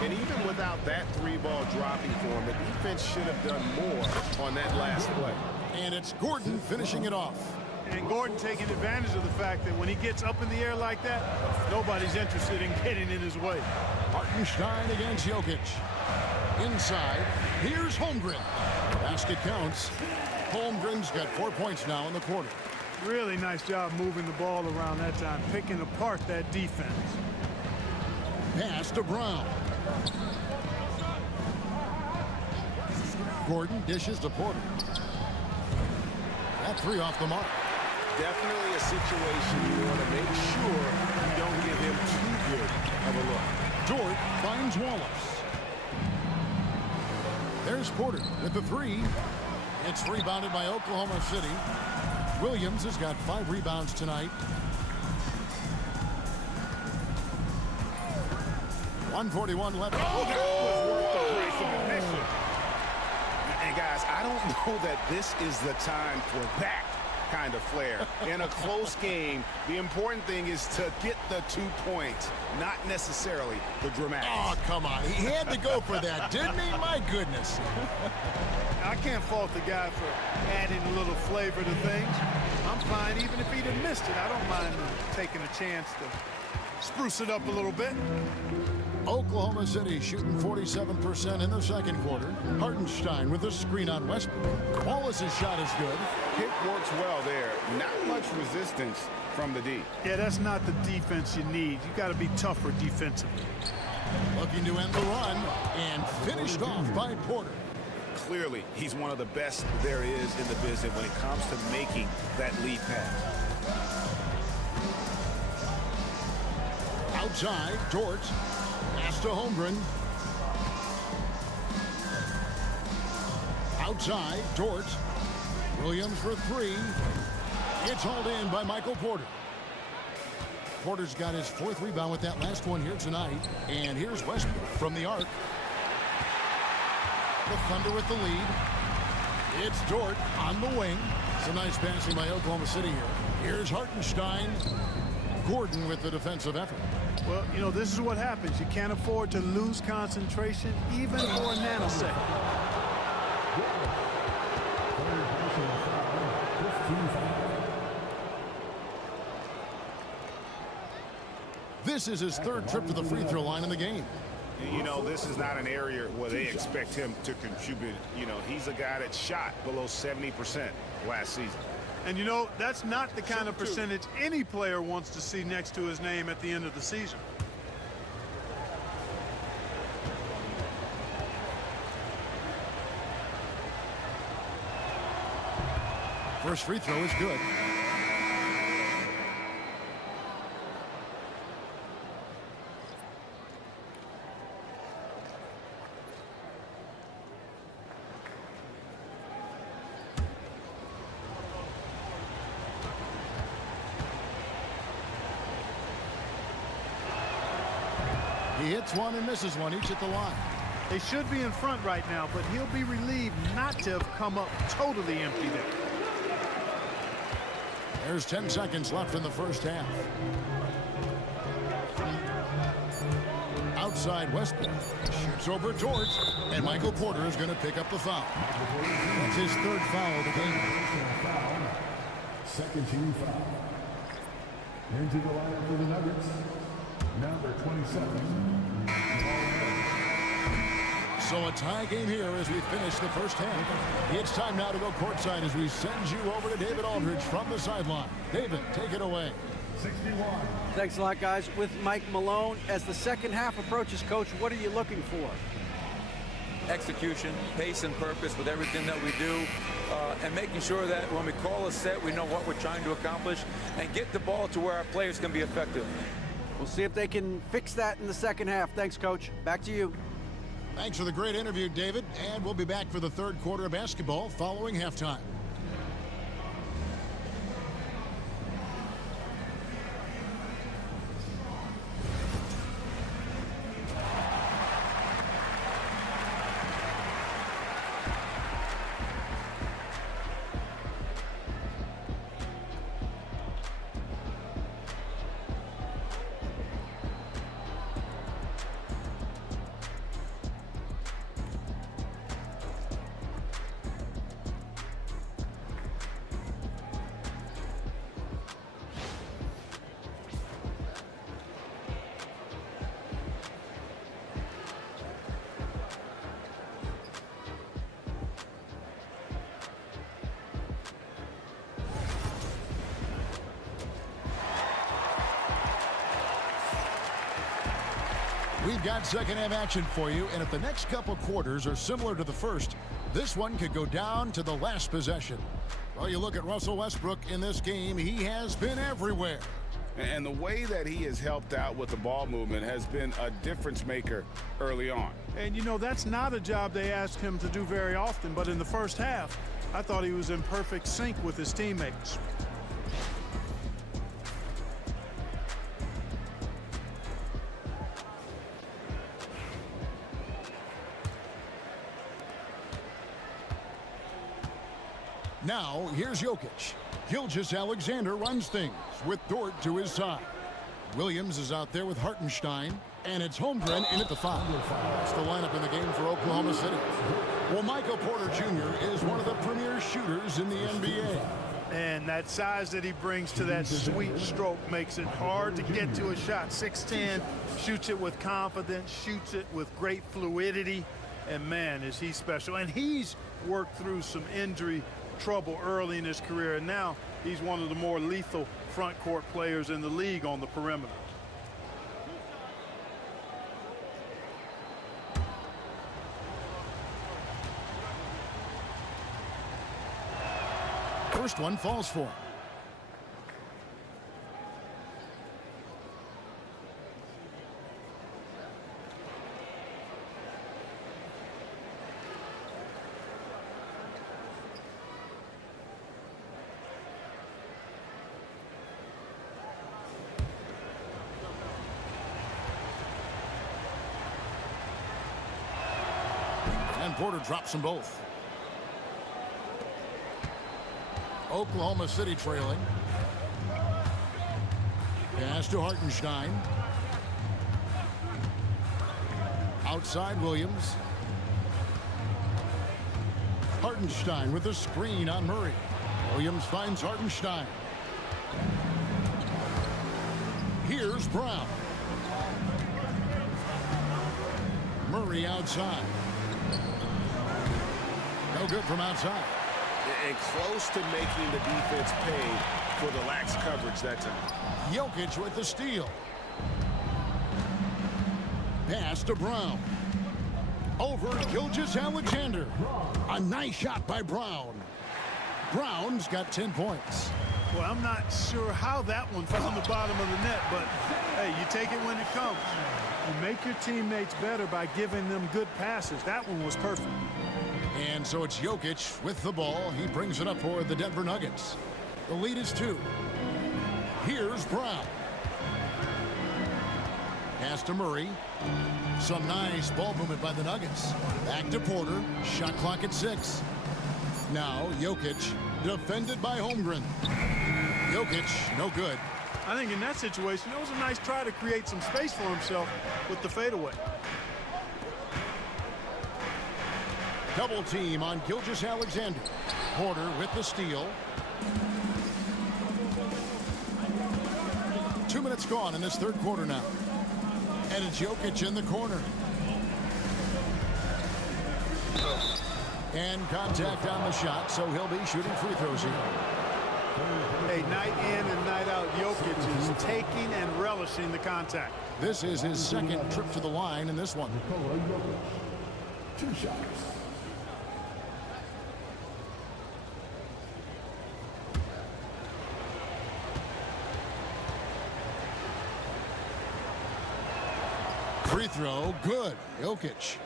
And even without that 3-ball dropping for him, the defense should have done more on that last play. And it's Gordon finishing it off. And Gordon taking advantage of the fact that when he gets up in the air like that, nobody's interested in getting in his way. Hartenstein against Jokic. Inside, here's Holmgren. Basket counts. Holmgren's got 4 points now in the quarter. Really nice job moving the ball around that time, picking apart that defense. Pass to Brown. Gordon dishes to Porter. That 3 off the mark. Definitely a situation you want to make sure you don't give him too good of a look. Dort finds Wallace. There's Porter with the 3. It's rebounded by Oklahoma City. Williams has got 5 rebounds tonight. 1:41 left. Oh, that was worth the price of admission. And guys, I don't know that this is the time for that kind of flair. In a close game, the important thing is to get the 2 points, not necessarily the dramatics. Oh, come on. He had to go for that, didn't he? My goodness. I can't fault the guy for adding a little flavor to things. I'm fine even if he'd have missed it. I don't mind taking a chance to spruce it up a little bit. Oklahoma City shooting 47% in the second quarter. Hartenstein with a screen on Westbrook. Wallace's shot is good. Pick works well there. Not much resistance from the D. Yeah, that's not the defense you need. You got to be tougher defensively. Looking to end the run and finished off by Porter. Clearly, he's one of the best there is in the business when it comes to making that lead pass. Outside, Dort. Pass to Holmgren. Outside, Dort. Williams for three. It's hauled in by Michael Porter. Porter's got his 4th rebound with that last one here tonight. And here's Westbrook from the arc. The Thunder with the lead. It's Dort on the wing. Some nice passing by Oklahoma City here. Here's Hartenstein. Gordon with the defensive effort. Well, you know, this is what happens. You can't afford to lose concentration even for a nanosecond. This is his 3rd trip to the free throw line in the game. You know, this is not an area where they expect him to contribute. You know, he's a guy that shot below 70% last season. And, you know, that's not the kind of percentage any player wants to see next to his name at the end of the season. First free throw is good. He hits one and misses one, each at the line. They should be in front right now, but he'll be relieved not to have come up totally empty there. There's 10 seconds left in the first half. Outside Westbrook. Shoots over Dort. And Michael Porter is going to pick up the foul. That's his 3rd foul of the game. Second team foul. Into the lineup for the Nuggets, number 27. So a tie game here as we finish the first half. It's time now to go courtside as we send you over to David Aldridge from the sideline. David, take it away. 61. Thanks a lot, guys. With Mike Malone, as the second half approaches, Coach, what are you looking for? Execution, pace, and purpose with everything that we do, and making sure that when we call a set, we know what we're trying to accomplish and get the ball to where our players can be effective. We'll see if they can fix that in the second half. Thanks, Coach. Back to you. Thanks for the great interview, David. And we'll be back for the 3rd quarter of basketball following halftime. We've got second half action for you, and if the next couple quarters are similar to the first, this one could go down to the last possession. Well, you look at Russell Westbrook in this game, he has been everywhere. And the way that he has helped out with the ball movement has been a difference maker early on. And, you know, that's not a job they ask him to do very often, but in the first half, I thought he was in perfect sync with his teammates. Now, here's Jokic. Gilgeous-Alexander runs things with Dort to his side. Williams is out there with Hartenstein, and it's Holmgren in at the foul. That's the lineup in the game for Oklahoma City. Well, Michael Porter Jr. is one of the premier shooters in the NBA. And that size that he brings to that sweet stroke makes it hard to get to a shot. 6'10", shoots it with confidence, shoots it with great fluidity, and man, is he special. And he's worked through some injury trouble early in his career, and now he's one of the more lethal front court players in the league on the perimeter. First one falls for him. And Porter drops them both. Oklahoma City trailing. Pass to Hartenstein. Outside Williams. Hartenstein with a screen on Murray. Williams finds Hartenstein. Here's Brown. Murray outside. No good from outside. And close to making the defense pay for the lax coverage that time. Jokic with the steal. Pass to Brown. Over Gilgeous-Alexander. A nice shot by Brown. Brown's got 10 points. Well, I'm not sure how that one found the bottom of the net, but hey, you take it when it comes. You make your teammates better by giving them good passes. That one was perfect. And so it's Jokic with the ball. He brings it up for the Denver Nuggets. The lead is 2. Here's Brown. Pass to Murray. Some nice ball movement by the Nuggets. Back to Porter. Shot clock at 6. Now Jokic, defended by Holmgren. Jokic, no good. I think in that situation, it was a nice try to create some space for himself with the fadeaway. Double team on Gilgeous-Alexander. Porter with the steal. 2 minutes gone in this third quarter now. And it's Jokic in the corner. And contact on the shot, so he'll be shooting free throws here. Hey, night in and night out, Jokic is taking and relishing the contact. This is his second trip to the line in this one. 2 shots. Free throw, good. Jokic.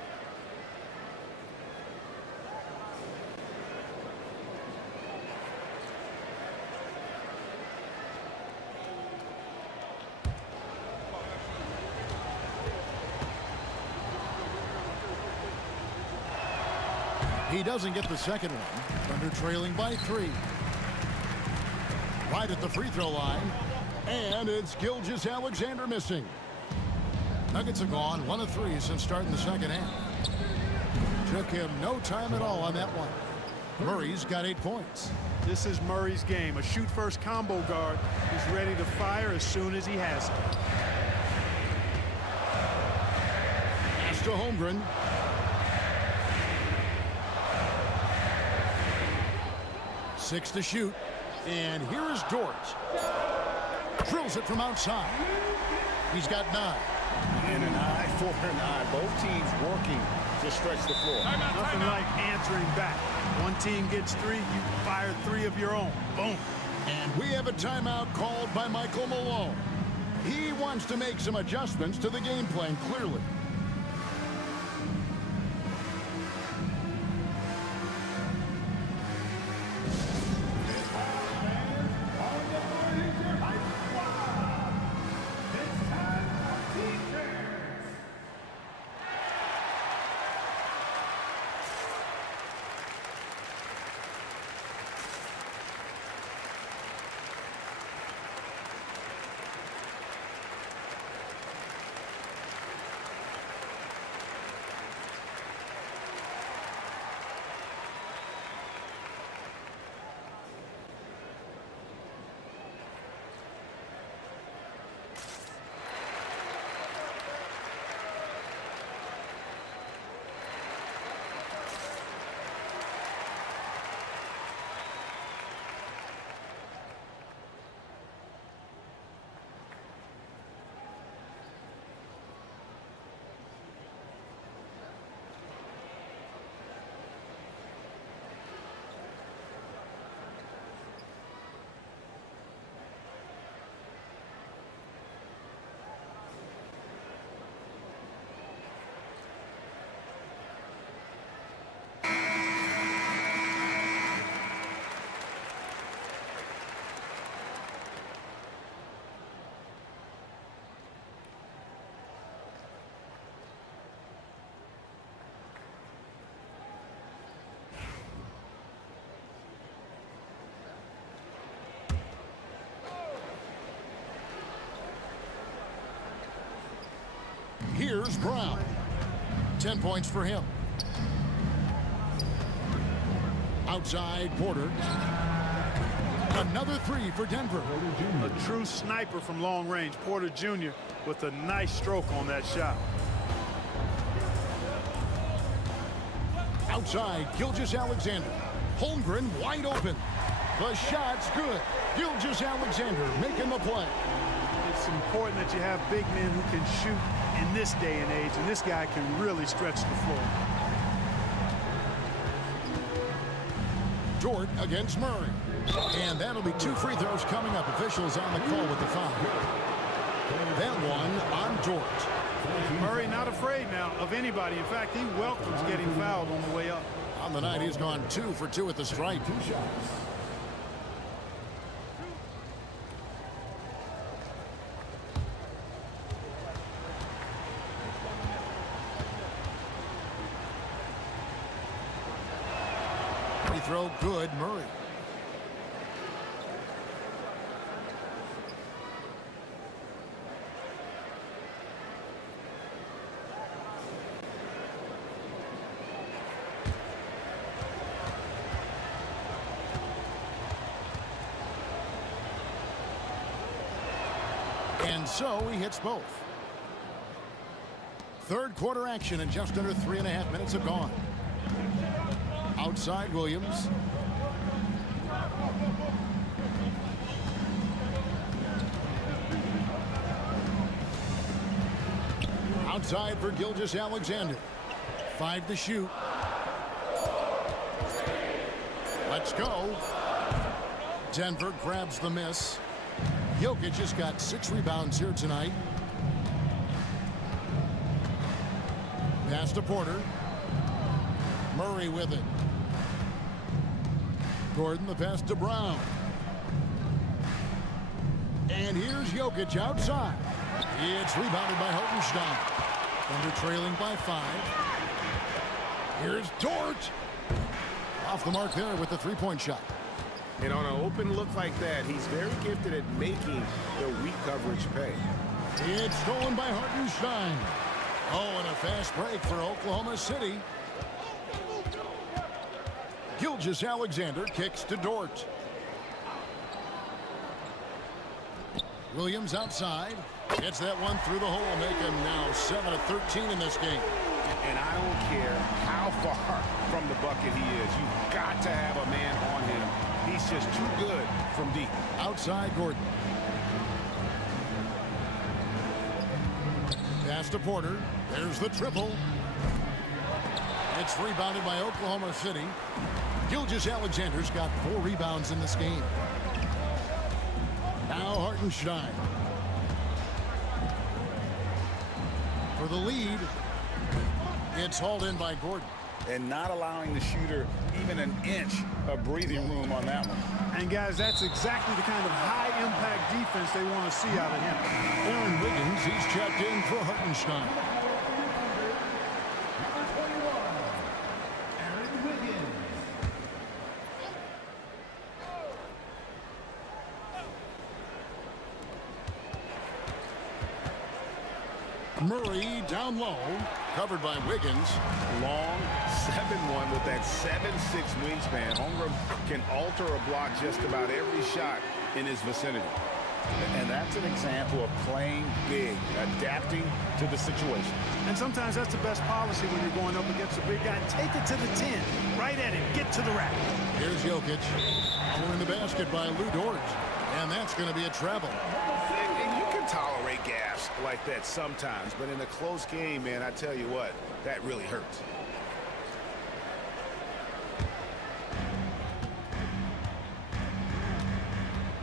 He doesn't get the second one. Thunder trailing by 3. Right at the free throw line. And it's Gilgeous-Alexander missing. Nuggets have gone 1 of 3 since starting the second half. Took him no time at all on that one. Murray's got 8 points. This is Murray's game. A shoot-first combo guard who's ready to fire as soon as he has it. Pass to Holmgren. Six to shoot. And here is Dort. Drills it from outside. He's got 9. And an eye for an eye. Both teams working to stretch the floor. Nothing like answering back. One team gets 3, you fire 3 of your own. Boom. And we have a timeout called by Michael Malone. He wants to make some adjustments to the game plan, clearly. Here's Brown. 10 points for him. Outside, Porter. Another three for Denver. A true sniper from long range. Porter Jr. with a nice stroke on that shot. Outside, Gilgeous-Alexander. Holmgren wide open. The shot's good. Gilgeous-Alexander making the play. It's important that you have big men who can shoot in this day and age, and this guy can really stretch the floor. Jordan against Murray. And that'll be 2 free throws coming up. Officials on the call with the foul. That one on George. Murray not afraid now of anybody. In fact, he welcomes getting fouled on the way up. On the night, he's gone 2 for 2 at the stripe. Free throw good, Murray. And so he hits both. Third quarter action and just under 3.5 minutes have gone. Outside Williams. Outside for Gilgeous-Alexander. 5 to shoot. Let's go. Denver grabs the miss. Jokic has got 6 rebounds here tonight. Pass to Porter. Murray with it. Gordon the pass to Brown. And here's Jokic outside. It's rebounded by Hartenstein. Thunder trailing by 5. Here's Dort. Off the mark there with the 3-point shot. And on an open look like that, he's very gifted at making the weak coverage pay. It's stolen by Hartenstein. Oh, and a fast break for Oklahoma City. Gilgeous-Alexander kicks to Dort. Williams outside. Gets that one through the hole, make him now 7 of 13 in this game. And I don't care how far from the bucket he is. You've got to have a man on him. He's just too good from deep. Outside Gordon. Pass to Porter. There's the triple. It's rebounded by Oklahoma City. Gilgeous-Alexander's got 4 rebounds in this game. Now Hartenstein. For the lead. It's hauled in by Gordon. And not allowing the shooter even an inch of breathing room on that one. And guys, that's exactly the kind of high-impact defense they want to see out of him. Aaron Wiggins, he's checked in for Hartenstein. Murray down low, covered by Wiggins. Long 7-1 with that 7'6" wingspan. Holmgren can alter a block just about every shot in his vicinity. And that's an example of playing big, adapting to the situation. And sometimes that's the best policy when you're going up against a big guy. Take it to the 10, right at him, get to the rack. Here's Jokic, in the basket by Lou Dort, and that's going to be a travel. And you can tolerate gaps like that sometimes, but in a close game, man, I tell you what, that really hurts.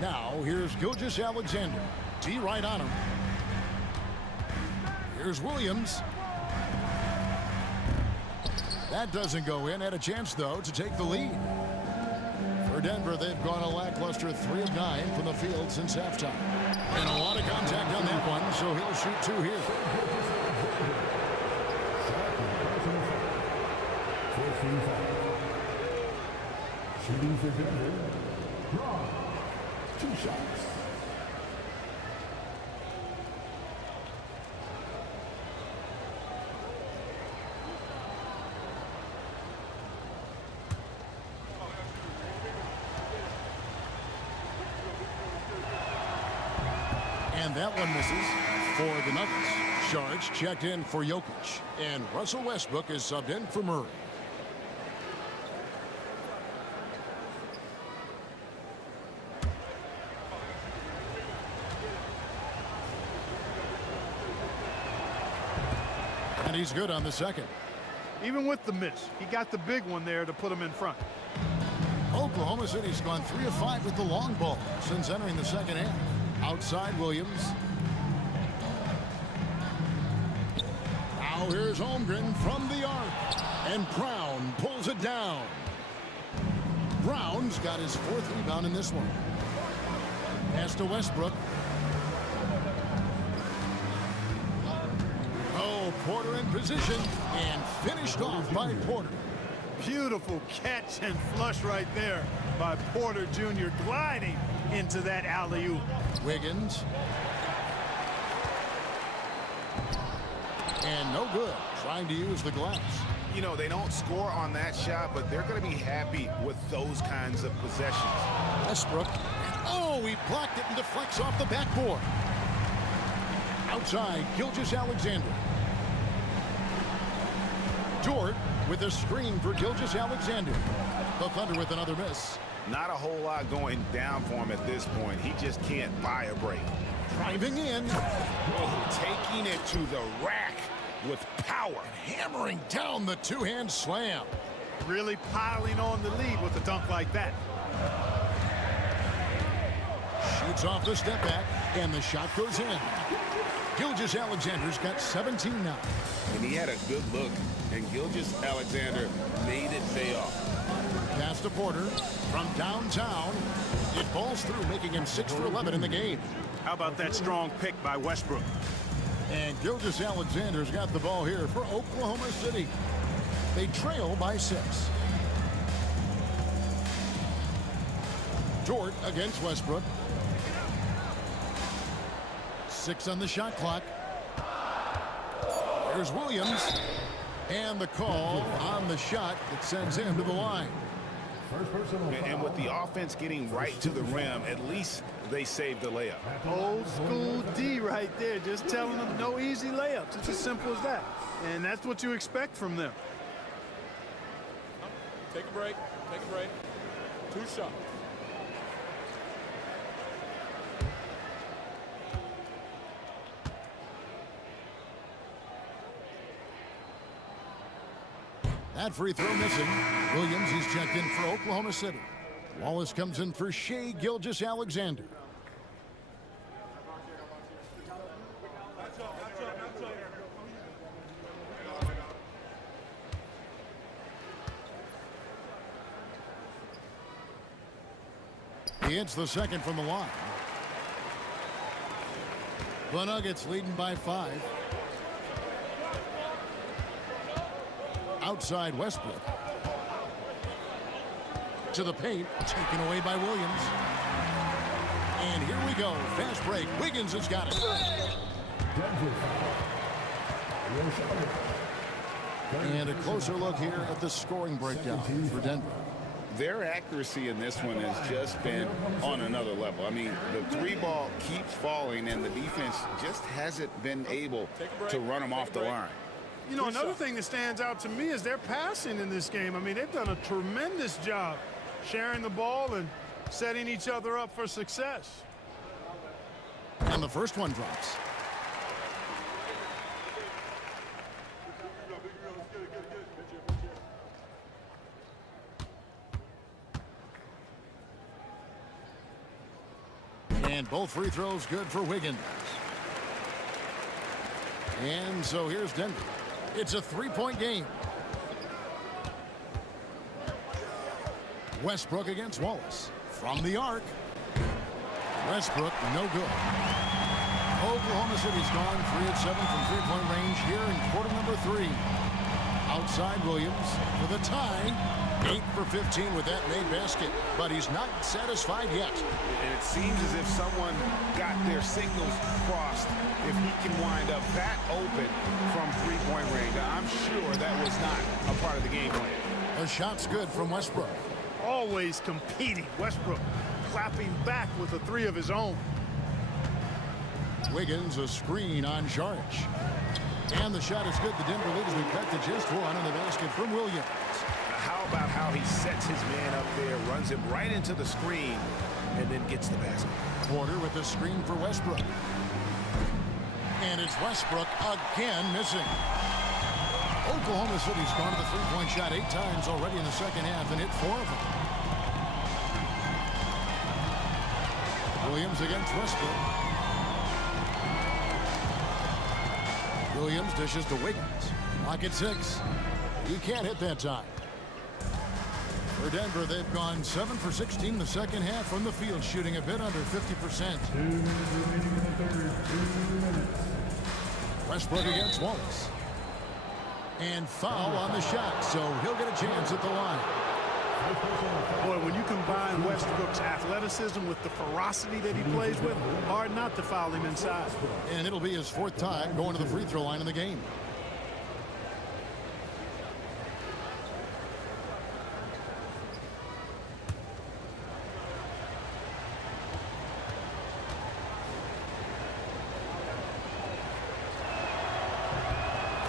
Now, here's Gilgeous-Alexander. D right on him. Here's Williams. That doesn't go in. Had a chance, though, to take the lead. For Denver, they've gone a lackluster 3 of 9 from the field since halftime. And a lot of contact on that one, so he'll shoot 2 here. Shooting for Denver. Draw. 2 shots. And that one misses for the Nuggets. Shards checked in for Jokic. And Russell Westbrook is subbed in for Murray. And he's good on the second. Even with the miss, he got the big one there to put him in front. Oklahoma City's gone 3 of 5 with the long ball since entering the second half. Outside Williams. Now here's Holmgren from the arc. And Brown pulls it down. Brown's got his 4th rebound in this one. Pass to Westbrook. Oh, Porter in position and finished off by Porter. Beautiful catch and flush right there by Porter Jr. gliding into that alley-oop. Wiggins. And no good. Trying to use the glass. You know, they don't score on that shot, but they're going to be happy with those kinds of possessions. Westbrook. Oh, he blocked it and deflects off the backboard. Outside, Gilgeous-Alexander. Dort with a screen for Gilgeous-Alexander. The Thunder with another miss. Not a whole lot going down for him at this point. He just can't buy a break. Driving in. Oh, taking it to the rack with power. Hammering down the two-hand slam. Really piling on the lead with a dunk like that. Shoots off the step back, and the shot goes in. Gilgeous-Alexander's got 17 now. And he had a good look, and Gilgeous-Alexander made it pay off. Pass to Porter from downtown. It falls through, making him 6 for 11 in the game. How about that strong pick by Westbrook? And Gilgeous-Alexander's got the ball here for Oklahoma City. They trail by 6. Dort against Westbrook. 6 on the shot clock. There's Williams. And the call on the shot that sends him to the line. And with the offense getting right to the rim, at least they saved the layup. Old school D right there, just telling them no easy layups. It's as simple as that. And that's what you expect from them. Take a break. Take a break. 2 shots. That free throw missing. Williams, he's checked in for Oklahoma City. Wallace comes in for Shai Gilgeous-Alexander. He hits the second from the line. The Nuggets leading by 5. Outside Westbrook. To the paint, taken away by Williams. And here we go. Fast break. Wiggins has got it. And a closer look here at the scoring breakdown for Denver. Their accuracy in this one has just been on another level. I mean, the 3 ball keeps falling, and the defense just hasn't been able to run them off the line. You know, another thing that stands out to me is their passing in this game. I mean, they've done a tremendous job sharing the ball and setting each other up for success. And the first one drops. And both free throws good for Wiggins. And so here's Denver. It's a 3-point game. Westbrook against Wallace. From the arc. Westbrook, no good. Oklahoma City's gone 3 of 7 from 3-point range here in quarter number 3. Outside Williams for the tie. 8 for 15 with that made basket, but he's not satisfied yet. And it seems as if someone got their signals crossed if he can wind up that open from 3-point range. I'm sure that was not a part of the game plan. The shot's good from Westbrook. Always competing. Westbrook clapping back with a 3 of his own. Wiggins a screen on Saric. And the shot is good. The Denver lead as we cut to just one, and the basket from Williams. How about how he sets his man up there, runs him right into the screen, and then gets the basket. Porter with the screen for Westbrook. And it's Westbrook again missing. Oklahoma City's gone to the three-point shot 8 times already in the second half and hit 4 of them. Williams against Westbrook. Williams dishes to Wiggins. Lock at 6. He can't hit that time. For Denver, they've gone 7 for 16 in the second half from the field, shooting a bit under 50%. 2 minutes remaining in the third. 2 minutes. Westbrook against Wallace. And foul on the shot, so he'll get a chance at the line. Boy, when you combine Westbrook's athleticism with the ferocity that he plays with, hard not to foul him inside. And it'll be his 4th time going to the free throw line in the game.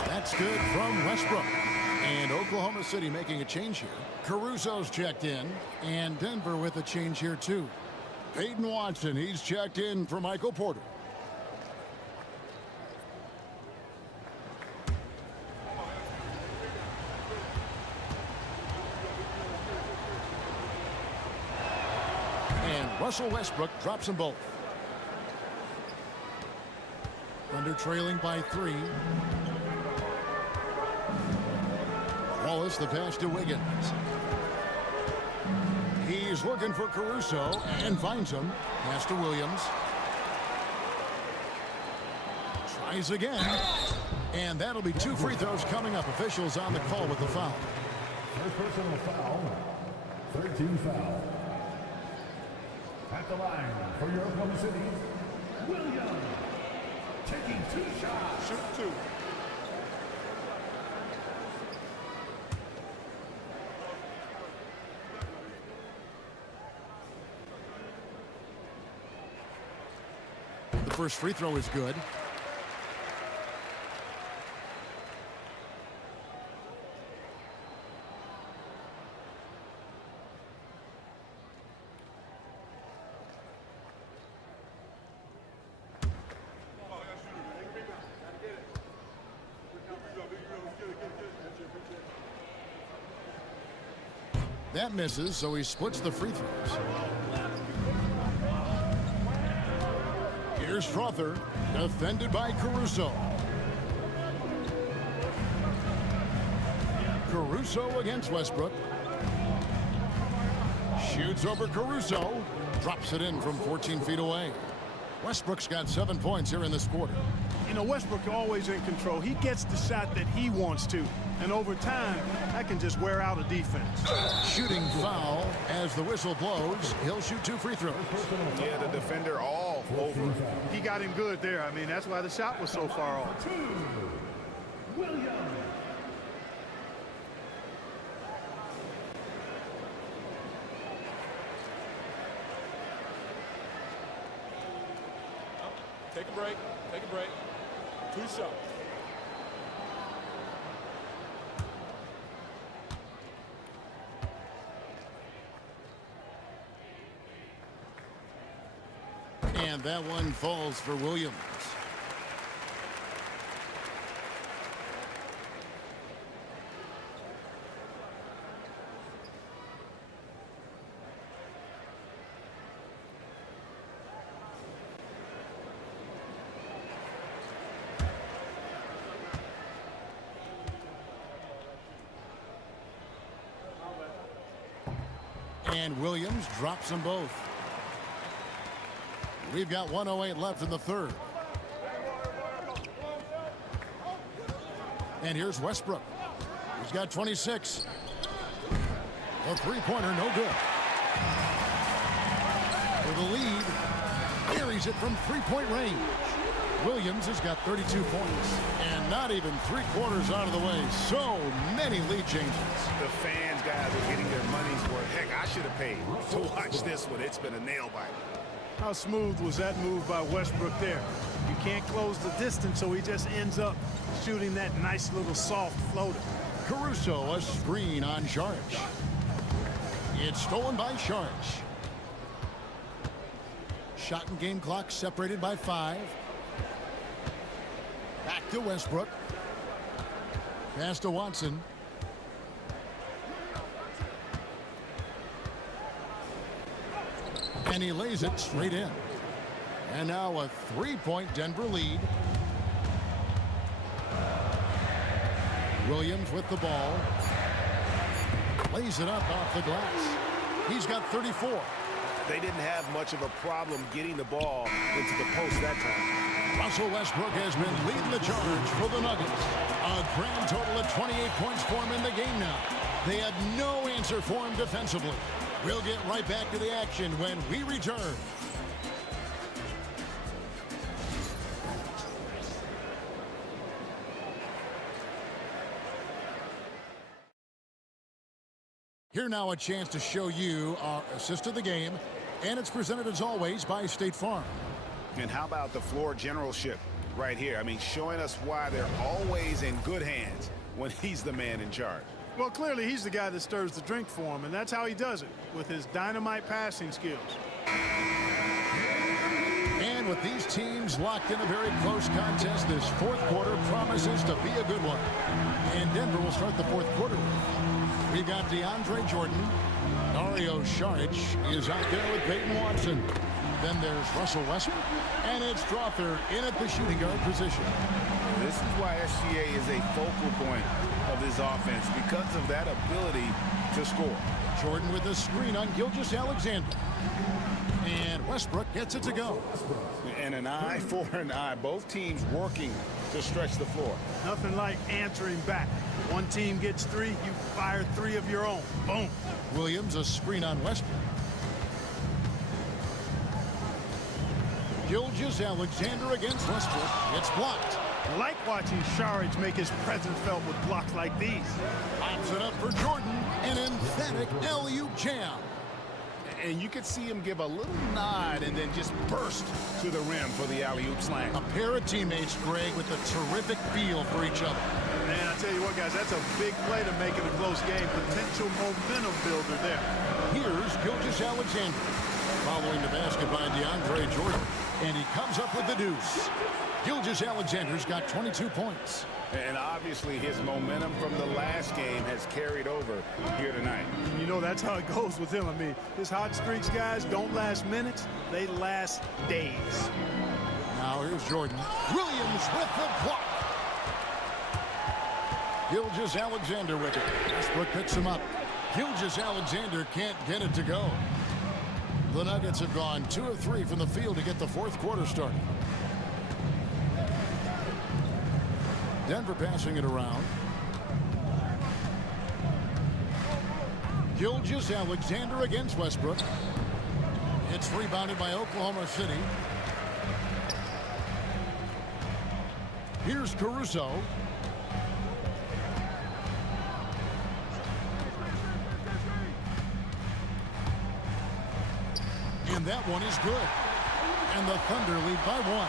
That's good from Westbrook. And Oklahoma City making a change here. Caruso's checked in, and Denver with a change here too. Peyton Watson, he's checked in for Michael Porter. And Russell Westbrook drops them both. Thunder trailing by 3. Wallace the pass to Wiggins. He's looking for Caruso and finds him. Pass to Williams. Tries again. And that'll be 2 free throws coming up. Officials on the call with the foul. First personal foul. 13 foul. At the line for your Oklahoma City, Williams. Taking 2 shots. Shoot 2. The first free throw is good. That misses, so he splits the free throws. Here's Strother, defended by Caruso. Caruso against Westbrook. Shoots over Caruso. Drops it in from 14 feet away. Westbrook's got 7 points here in this quarter. You know, Westbrook always in control. He gets the shot that he wants to. And over time, that can just wear out a defense. Shooting foul as the whistle blows. He'll shoot 2 free throws. Yeah, the defender all over. He got him good there. I mean, that's why the shot was so far off. 2. Williams. Take a break. Take a break. 2 shots. And that one falls for Williams. And Williams drops them both. We've got 1:08 left in the third. And here's Westbrook. He's got 26. A three-pointer, no good. For the lead, carries it from three-point range. Williams has got 32 points. And not even 3/4 out of the way. So many lead changes. The fans, guys, are getting their money's worth. Heck, I should have paid to watch this one. It's been a nail biter. How smooth was that move by Westbrook there? You can't close the distance, so he just ends up shooting that nice little soft floater. Caruso, a screen on Saric. It's stolen by Saric. Shot and game clock separated by 5. Back to Westbrook. Pass to Watson. And he lays it straight in. And now a 3-point Denver lead. Williams with the ball. Lays it up off the glass. He's got 34. They didn't have much of a problem getting the ball into the post that time. Russell Westbrook has been leading the charge for the Nuggets. A grand total of 28 points for him in the game now. They had no answer for him defensively. We'll get right back to the action when we return. Here now a chance to show you our assist of the game, and it's presented as always by State Farm. And how about the floor generalship right here? I mean, showing us why they're always in good hands when he's the man in charge. Well, clearly he's the guy that stirs the drink for him, and that's how he does it, with his dynamite passing skills. And with these teams locked in a very close contest, this fourth quarter promises to be a good one. And Denver will start the fourth quarter. We've got DeAndre Jordan. Dario Saric is out there with Peyton Watson. Then there's Russell Westbrook. And it's Strother in at the shooting guard position. This is why SGA is a focal point of this offense, because of that ability to score. Jordan with a screen on Gilgeous-Alexander. And Westbrook gets it to go. And an eye for an eye. Both teams working to stretch the floor. Nothing like answering back. One team gets 3, you fire 3 of your own. Boom. Williams, a screen on Westbrook. Gilgeous-Alexander against Westbrook. It's blocked. I like watching Saric make his presence felt with blocks like these. Pops it up for Jordan. An emphatic alley-oop jam. And you could see him give a little nod and then just burst to the rim for the alley-oop slam. A pair of teammates, Greg, with a terrific feel for each other. Man, I tell you what, guys, that's a big play to make it a close game. Potential momentum builder there. Here's Gilgeous-Alexander. Following the basket by DeAndre Jordan. And he comes up with the deuce. Gilgeous-Alexander's got 22 points. And obviously his momentum from the last game has carried over here tonight. You know, that's how it goes with him. I mean, his hot streaks, guys, don't last minutes. They last days. Now here's Jordan. Williams with the block. Gilgeous-Alexander with it. Westbrook picks him up. Gilgeous-Alexander can't get it to go. The Nuggets have gone 2 of 3 from the field to get the fourth quarter started. Denver passing it around. Gilgeous-Alexander against Westbrook. It's rebounded by Oklahoma City. Here's Caruso. And that one is good. And the Thunder lead by 1.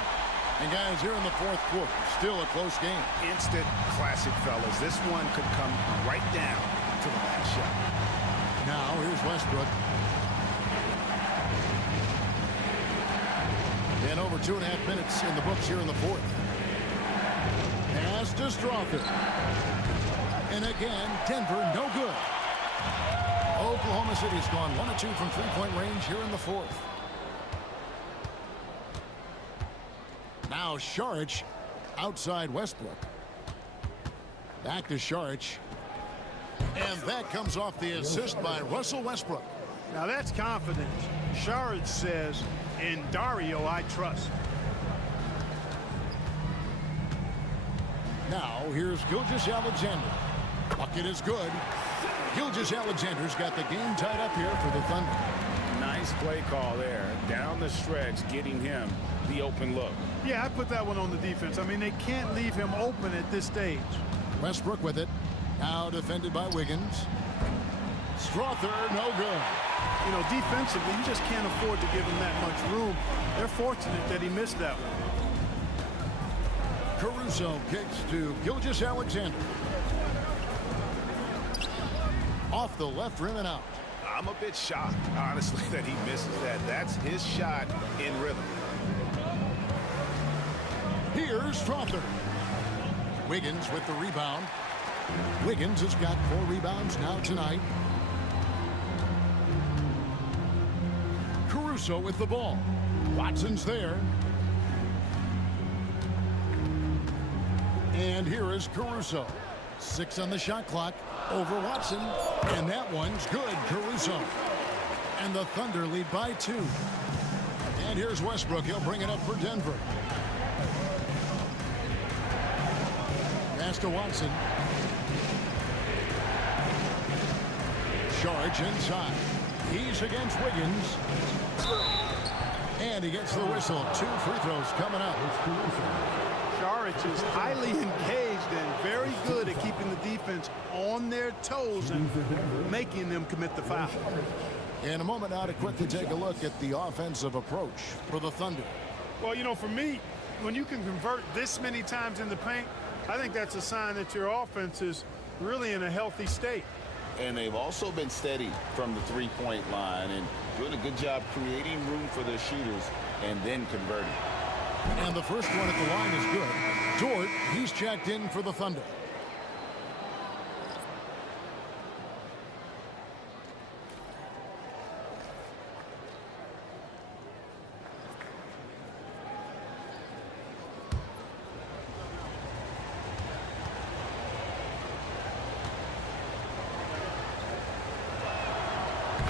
And guys, here in the fourth quarter, still a close game. Instant classic, fellas. This one could come right down to the last shot. Now here's Westbrook. And over 2.5 minutes in the books here in the fourth. Pass to Strother. And again, Denver no good. Oklahoma City's gone 1 of 2 from three-point range here in the fourth. Now Saric outside Westbrook. Back to Saric. And that comes off the assist by Russell Westbrook. Now that's confidence. Saric says, in Dario I trust. Now here's Gilgeous-Alexander. Bucket is good. Gilgeous-Alexander's got the game tied up here for the Thunder. Nice play call there. Down the stretch, getting him the open look. Yeah, I put that one on the defense. I mean, they can't leave him open at this stage. Westbrook with it. Now defended by Wiggins. Strother, no good. you know, defensively, you just can't afford to give him that much room. They're fortunate that he missed that one. Caruso kicks to Gilgeous-Alexander. Off the left rim and out. I'm a bit shocked, honestly, that he misses that. That's his shot in rhythm. Here's Strother. Wiggins with the rebound. Wiggins has got 4 rebounds now tonight. Caruso with the ball. Watson's there. And here is Caruso. 6 on the shot clock over Watson. And that one's good, Caruso. And the Thunder lead by 2. And here's Westbrook. He'll bring it up for Denver. Pass to Watson. Charge inside. He's against Wiggins. And he gets the whistle. 2 free throws coming up. Saric is highly engaged and very good at keeping the defense on their toes and making them commit the foul. In a moment now to quickly take a look at the offensive approach for the Thunder. Well, you know, for me, when you can convert this many times in the paint, I think that's a sign that your offense is really in a healthy state. And they've also been steady from the three-point line and doing a good job creating room for their shooters and then converting. And the first one at the line is good. Dort, he's checked in for the Thunder.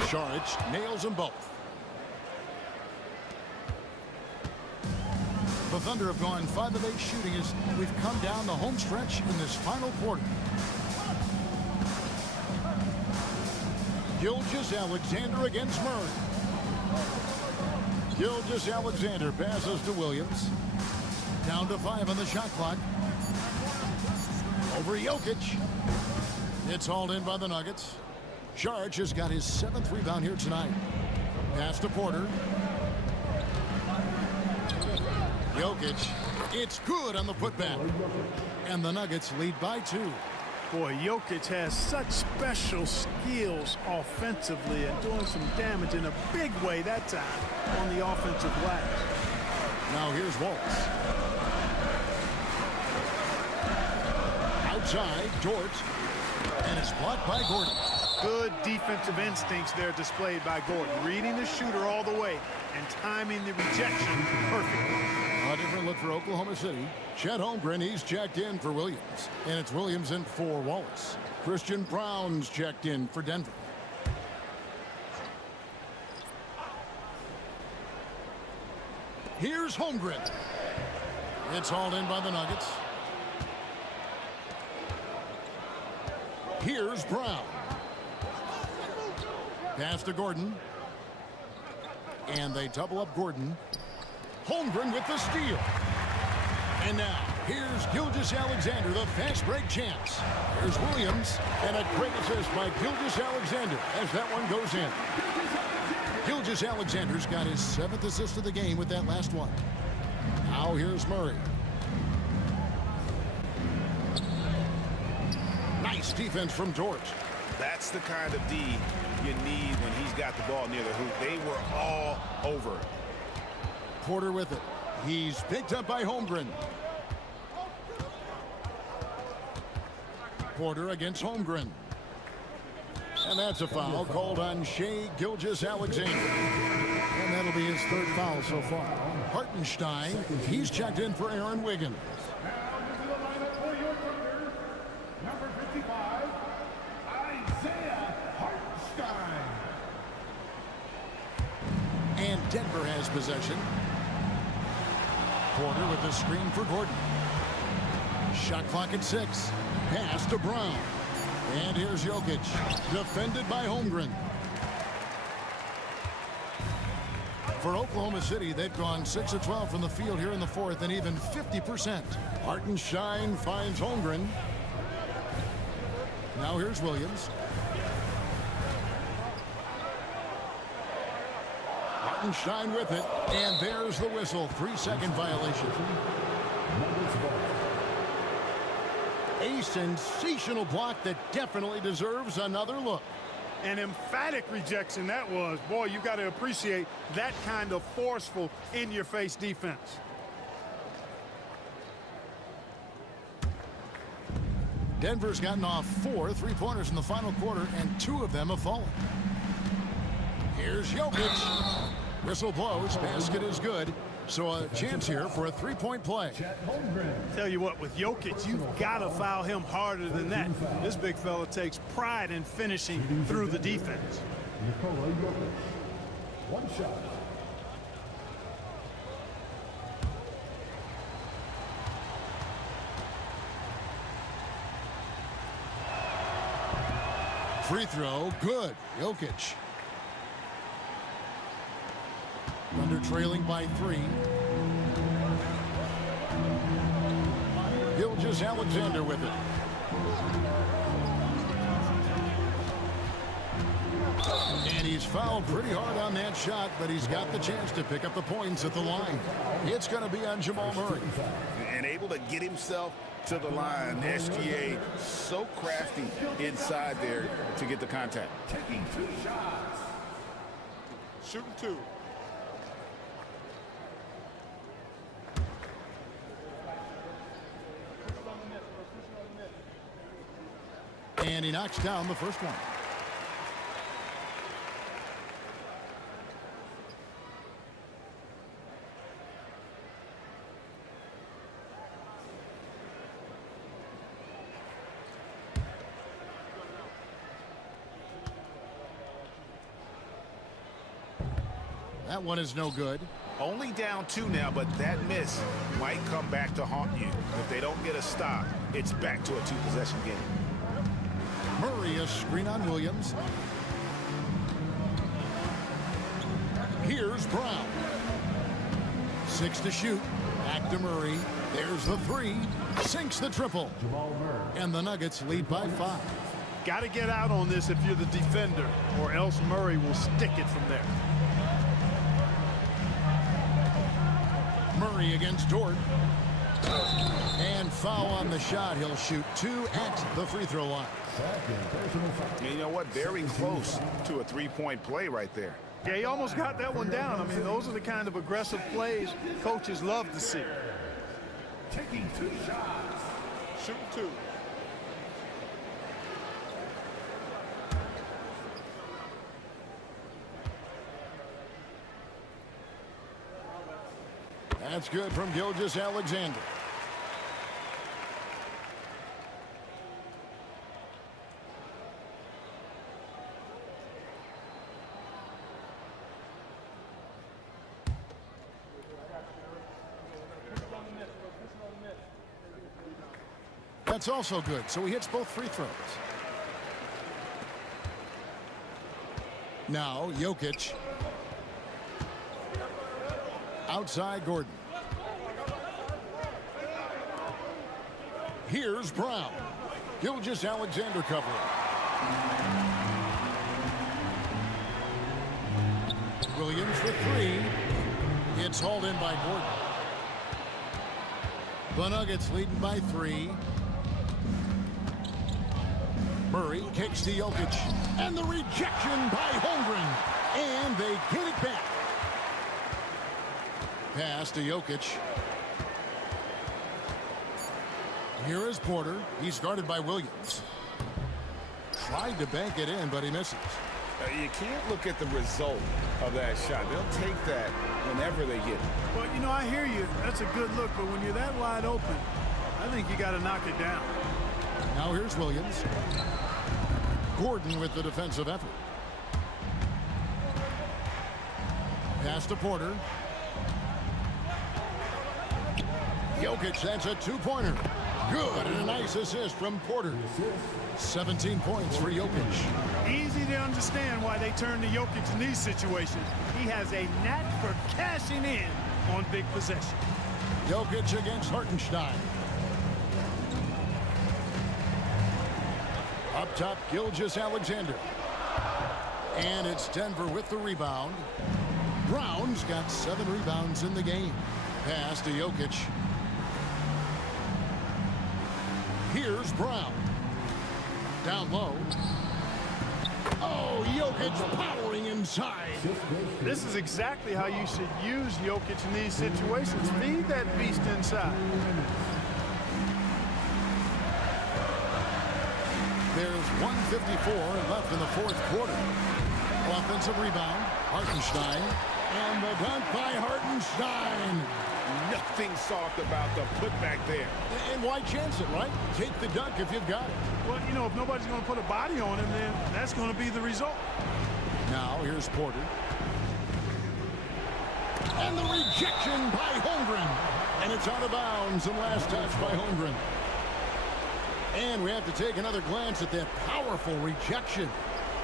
Saric nails them both. The Thunder have gone 5 of 8 shooting as we've come down the home stretch in this final quarter. Gilgeous-Alexander against Murray. Gilgeous-Alexander passes to Williams. Down to 5 on the shot clock. Over Jokic. It's hauled in by the Nuggets. Saric has got his 7th rebound here tonight. Pass to Porter. Jokic, it's good on the putback. And the Nuggets lead by 2. Boy, Jokic has such special skills offensively and doing some damage in a big way that time on the offensive glass. Now here's Waltz. Outside, Dort. And it's blocked by Gordon. Good defensive instincts there displayed by Gordon. Reading the shooter all the way and timing the rejection perfectly. A different look for Oklahoma City. Chet Holmgren, he's checked in for Williams. And it's Williams in for Wallace. Christian Brown's checked in for Denver. Here's Holmgren. It's hauled in by the Nuggets. Here's Brown. Pass to Gordon. And they double up Gordon. Holmgren with the steal. And now, here's Gilgeous-Alexander, the fast break chance. Here's Williams, and a great assist by Gilgeous-Alexander as that one goes in. Gilgeous-Alexander's got his 7th assist of the game with that last one. Now here's Murray. Nice defense from Dort. That's the kind of D you need when he's got the ball near the hoop. They were all over it. Porter with it. He's picked up by Holmgren. Porter against Holmgren. And that's a foul called on Shai Gilgeous-Alexander. And that'll be his 3rd foul so far. Hartenstein, he's checked in for Aaron Wiggins. Number 55, Isaiah Hartenstein. And Denver has possession. Porter with the screen for Gordon. Shot clock at 6. Pass to Brown. And here's Jokic. Defended by Holmgren. For Oklahoma City, they've gone 6 of 12 from the field here in the 4th and even 50%. Hartenstein finds Holmgren. Now here's Williams. Hartenstein with it, and there's the whistle. 3-second violation. A sensational block that definitely deserves another look. An emphatic rejection that was. Boy, you got to appreciate that kind of forceful in-your-face defense. Denver's gotten off 4 3-pointers in the final quarter, and 2 of them have fallen. Here's Jokic. Whistle blows. Basket is good. So a chance here for a 3-point play. Tell you what, with Jokic, you've got to foul him harder than that. This big fella takes pride in finishing through the defense. Nikola Jokic. One shot. Free throw, good. Jokic. Thunder trailing by 3. Gilgeous-Alexander with it. And he's fouled pretty hard on that shot, but he's got the chance to pick up the points at the line. It's going to be on Jamal Murray. And able to get himself to the line. SGA so crafty inside there to get the contact. Taking 2 shots. Shooting 2. And he knocks down the first one. That one is no good. Only down 2 now, but that miss might come back to haunt you. If they don't get a stop, it's back to a 2-possession game. Murray, a screen on Williams. Here's Brown. 6 to shoot. Back to Murray. There's the 3. Sinks the triple. Jamal Murray. And the Nuggets lead by 5. Got to get out on this if you're the defender, or else Murray will stick it from there. Murray against Dort. And foul on the shot. He'll shoot 2 at the free throw line. And you know what? Very close to a 3-point play right there. Yeah, he almost got that one down. I mean, those are the kind of aggressive plays coaches love to see. Taking 2 shots. Shooting 2. That's good from Gilgeous-Alexander. That's also good, so he hits both free throws. Now, Jokic. Outside Gordon. Here's Brown. Gilgeous-Alexander covering. Williams for 3. It's hauled in by Gordon. The Nuggets leading by 3. Murray kicks to Jokic. And the rejection by Holmgren. And they get it back. Pass to Jokic. Here is Porter. He's guarded by Williams. Tried to bank it in, but he misses. You can't look at the result of that shot. They'll take that whenever they get it. Well, you know, I hear you. That's a good look, but when you're that wide open, I think you got to knock it down. Now here's Williams. Gordon with the defensive effort. Pass to Porter. Jokic, that's a 2-pointer. Good, and a nice assist from Porter. 17 points for Jokic. Easy to understand why they turn to Jokic in these situations. He has a knack for cashing in on big possessions. Jokic against Hartenstein. Up top, Gilgeous-Alexander. And it's Denver with the rebound. Brown's got 7 rebounds in the game. Pass to Jokic. Here's Brown. Down low. Oh, Jokic powering inside. This is exactly how you should use Jokic in these situations. Feed that beast inside. There's 1:54 left in the fourth quarter. Offensive rebound, Hartenstein. And the dunk by Hartenstein. Nothing soft about the putback there. And why chance it, right? Take the dunk if you've got it. Well, you know, if nobody's going to put a body on him, then that's going to be the result. Now, here's Porter. And the rejection by Holmgren. And it's out of bounds, and last touch by Holmgren. And we have to take another glance at that powerful rejection.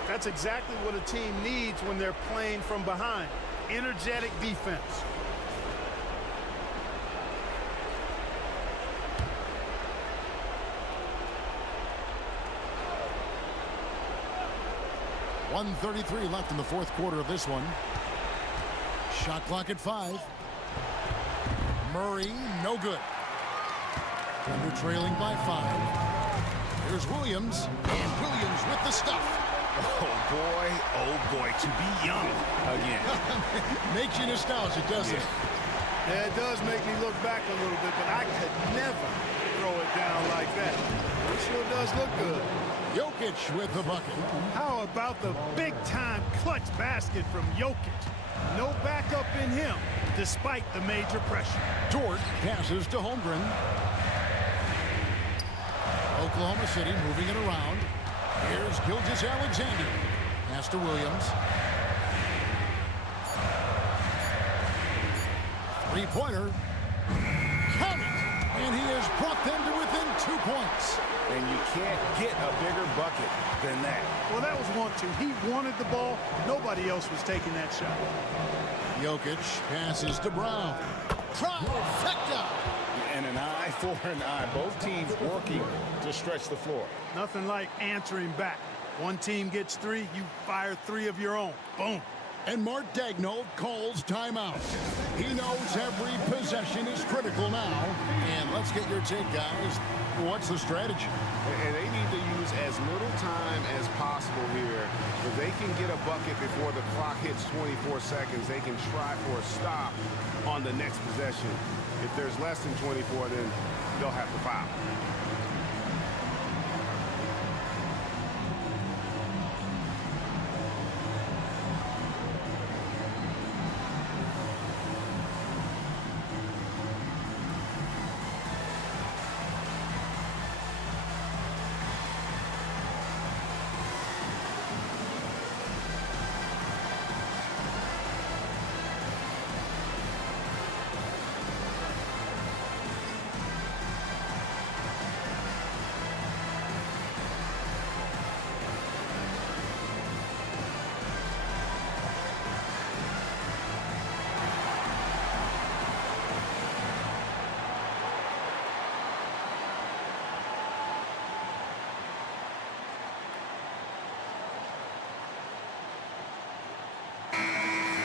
That's exactly what a team needs when they're playing from behind. Energetic defense. .133 left in the fourth quarter of this one. Shot clock at 5. Murray, no good. Thunder trailing by 5. Here's Williams, and Williams with the stuff. Oh boy, to be young again. Makes you nostalgic, doesn't it? Yeah, it does make me look back a little bit, but I could never throw it down like that. It sure does look good. Jokic with the bucket. How about the big-time clutch basket from Jokic? No backup in him, despite the major pressure. Dort passes to Holmgren. Oklahoma City moving it around. Here's Gilgeous-Alexander. Pass to Williams. Three-pointer. Count it! And he has brought them to within 2 points. And you can't get a bigger bucket than that. Well, that was 1-2. He wanted the ball. Nobody else was taking that shot. Jokic passes to Brown. Trifecta! And an eye for an eye. Both teams working to stretch the floor. Nothing like answering back. One team gets 3, you fire 3 of your own. Boom. And Mark Daigneault calls timeout. He knows every possession is critical now. And let's get your take, guys. What's the strategy? And they need to use as little time as possible here. If they can get a bucket before the clock hits 24 seconds, they can try for a stop on the next possession. If there's less than 24, then they'll have to foul.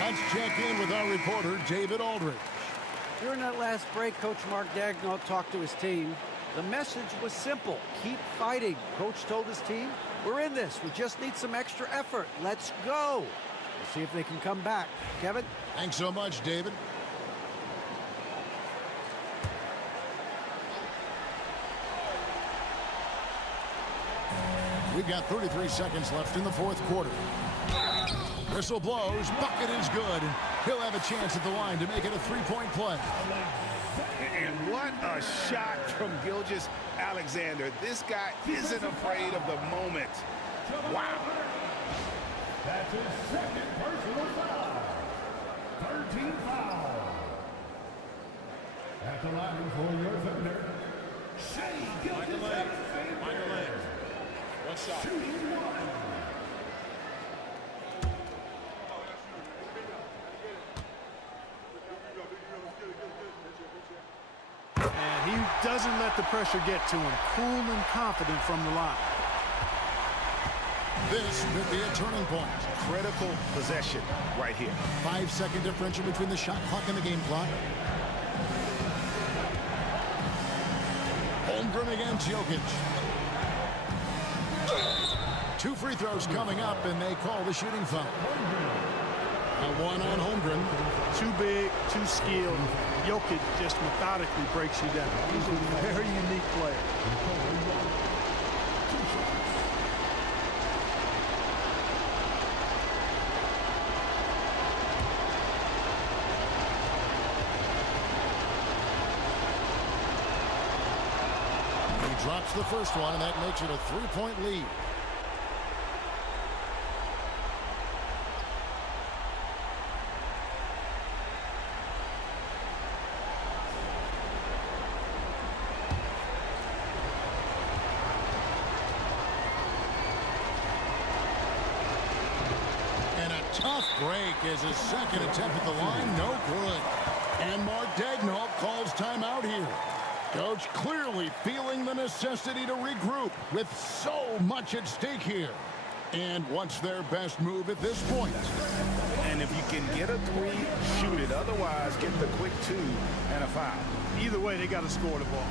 Let's check in with our reporter, David Aldridge. During that last break, Coach Mark Daigneault talked to his team. The message was simple. Keep fighting. Coach told his team, we're in this. We just need some extra effort. Let's go. We'll see if they can come back. Kevin? Thanks so much, David. We've got 33 seconds left in the fourth quarter. Whistle blows. Bucket is good. He'll have a chance at the line to make it a three-point play. And what a shot from Gilgeous-Alexander. This guy isn't afraid of the moment. Wow. That's his second personal foul. 13 foul. At the line for your Thunder, Shea Gilgeous-Alexander. One shot. Shooting 1. And he doesn't let the pressure get to him. Cool and confident from the line. This could be a turning point. Critical possession right here. 5-second differential between the shot clock and the game clock. Holmgren against Jokic. 2 free throws coming up, and they call the shooting foul. A one on Holmgren. Too big, too skilled. Jokic just methodically breaks you down. He's a very unique player. He drops the first one, and that makes it a 3-point lead. Tough break is his second attempt at the line. No good. And Mark Daigneault calls timeout here. Coach clearly feeling the necessity to regroup with so much at stake here. And what's their best move at this point? And if you can get a 3, shoot it. Otherwise, get the quick 2 and a foul. Either way, they got to score the ball.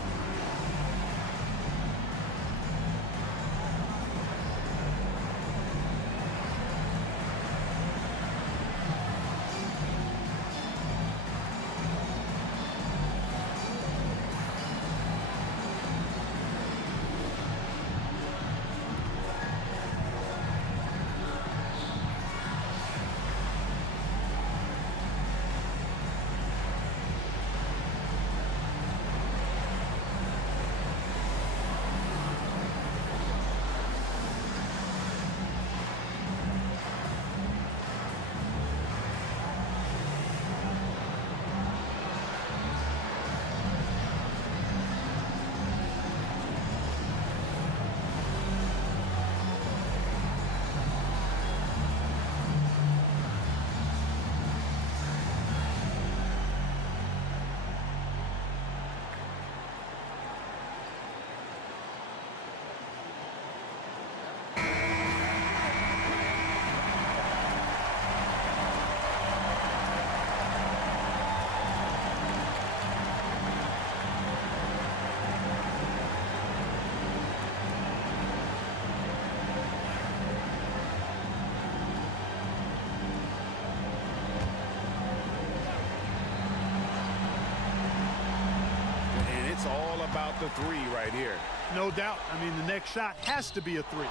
All about the 3 right here. No doubt. I mean, the next shot has to be a 3.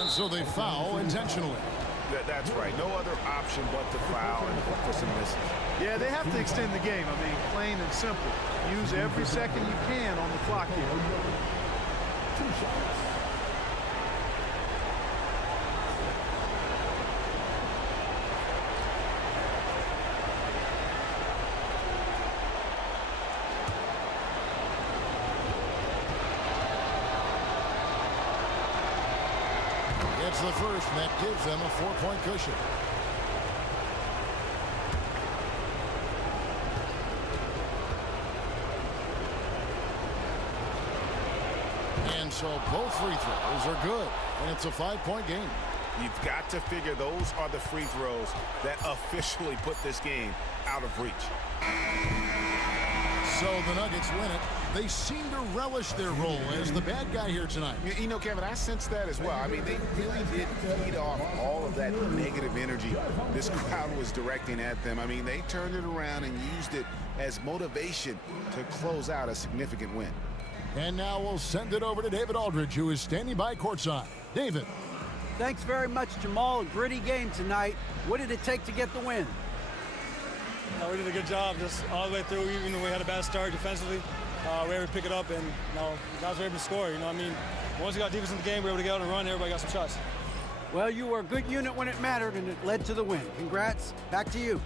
And so they foul intentionally. That's right. No other option but to foul and look for some misses. Yeah, they have to extend the game. I mean, plain and simple. Use every second you can on the clock here. 2 shots. It's the first, and that gives them a 4-point cushion. And so both free throws are good, and it's a 5-point game. You've got to figure those are the free throws that officially put this game out of reach. So the Nuggets win it. They seem to relish their role as the bad guy here tonight. You know, Kevin, I sense that as well. I mean, they really did feed off all of that negative energy this crowd was directing at them. I mean, they turned it around and used it as motivation to close out a significant win. And now we'll send it over to David Aldridge, who is standing by courtside. David. Thanks very much, Jamal. A gritty game tonight. What did it take to get the win? We did a good job just all the way through. Even though we had a bad start defensively, we were able to pick it up, and guys were able to score. I mean, once we got defense in the game, we were able to get out and run. Everybody got some shots. Well, you were a good unit when it mattered, and it led to the win. Congrats. Back to you.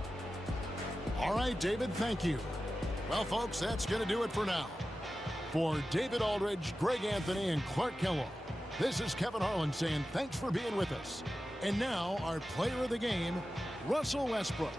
All right, David, thank you. Well, folks, that's going to do it for now. For David Aldridge, Greg Anthony, and Clark Kellogg, this is Kevin Harlan saying thanks for being with us. And now, our player of the game, Russell Westbrook.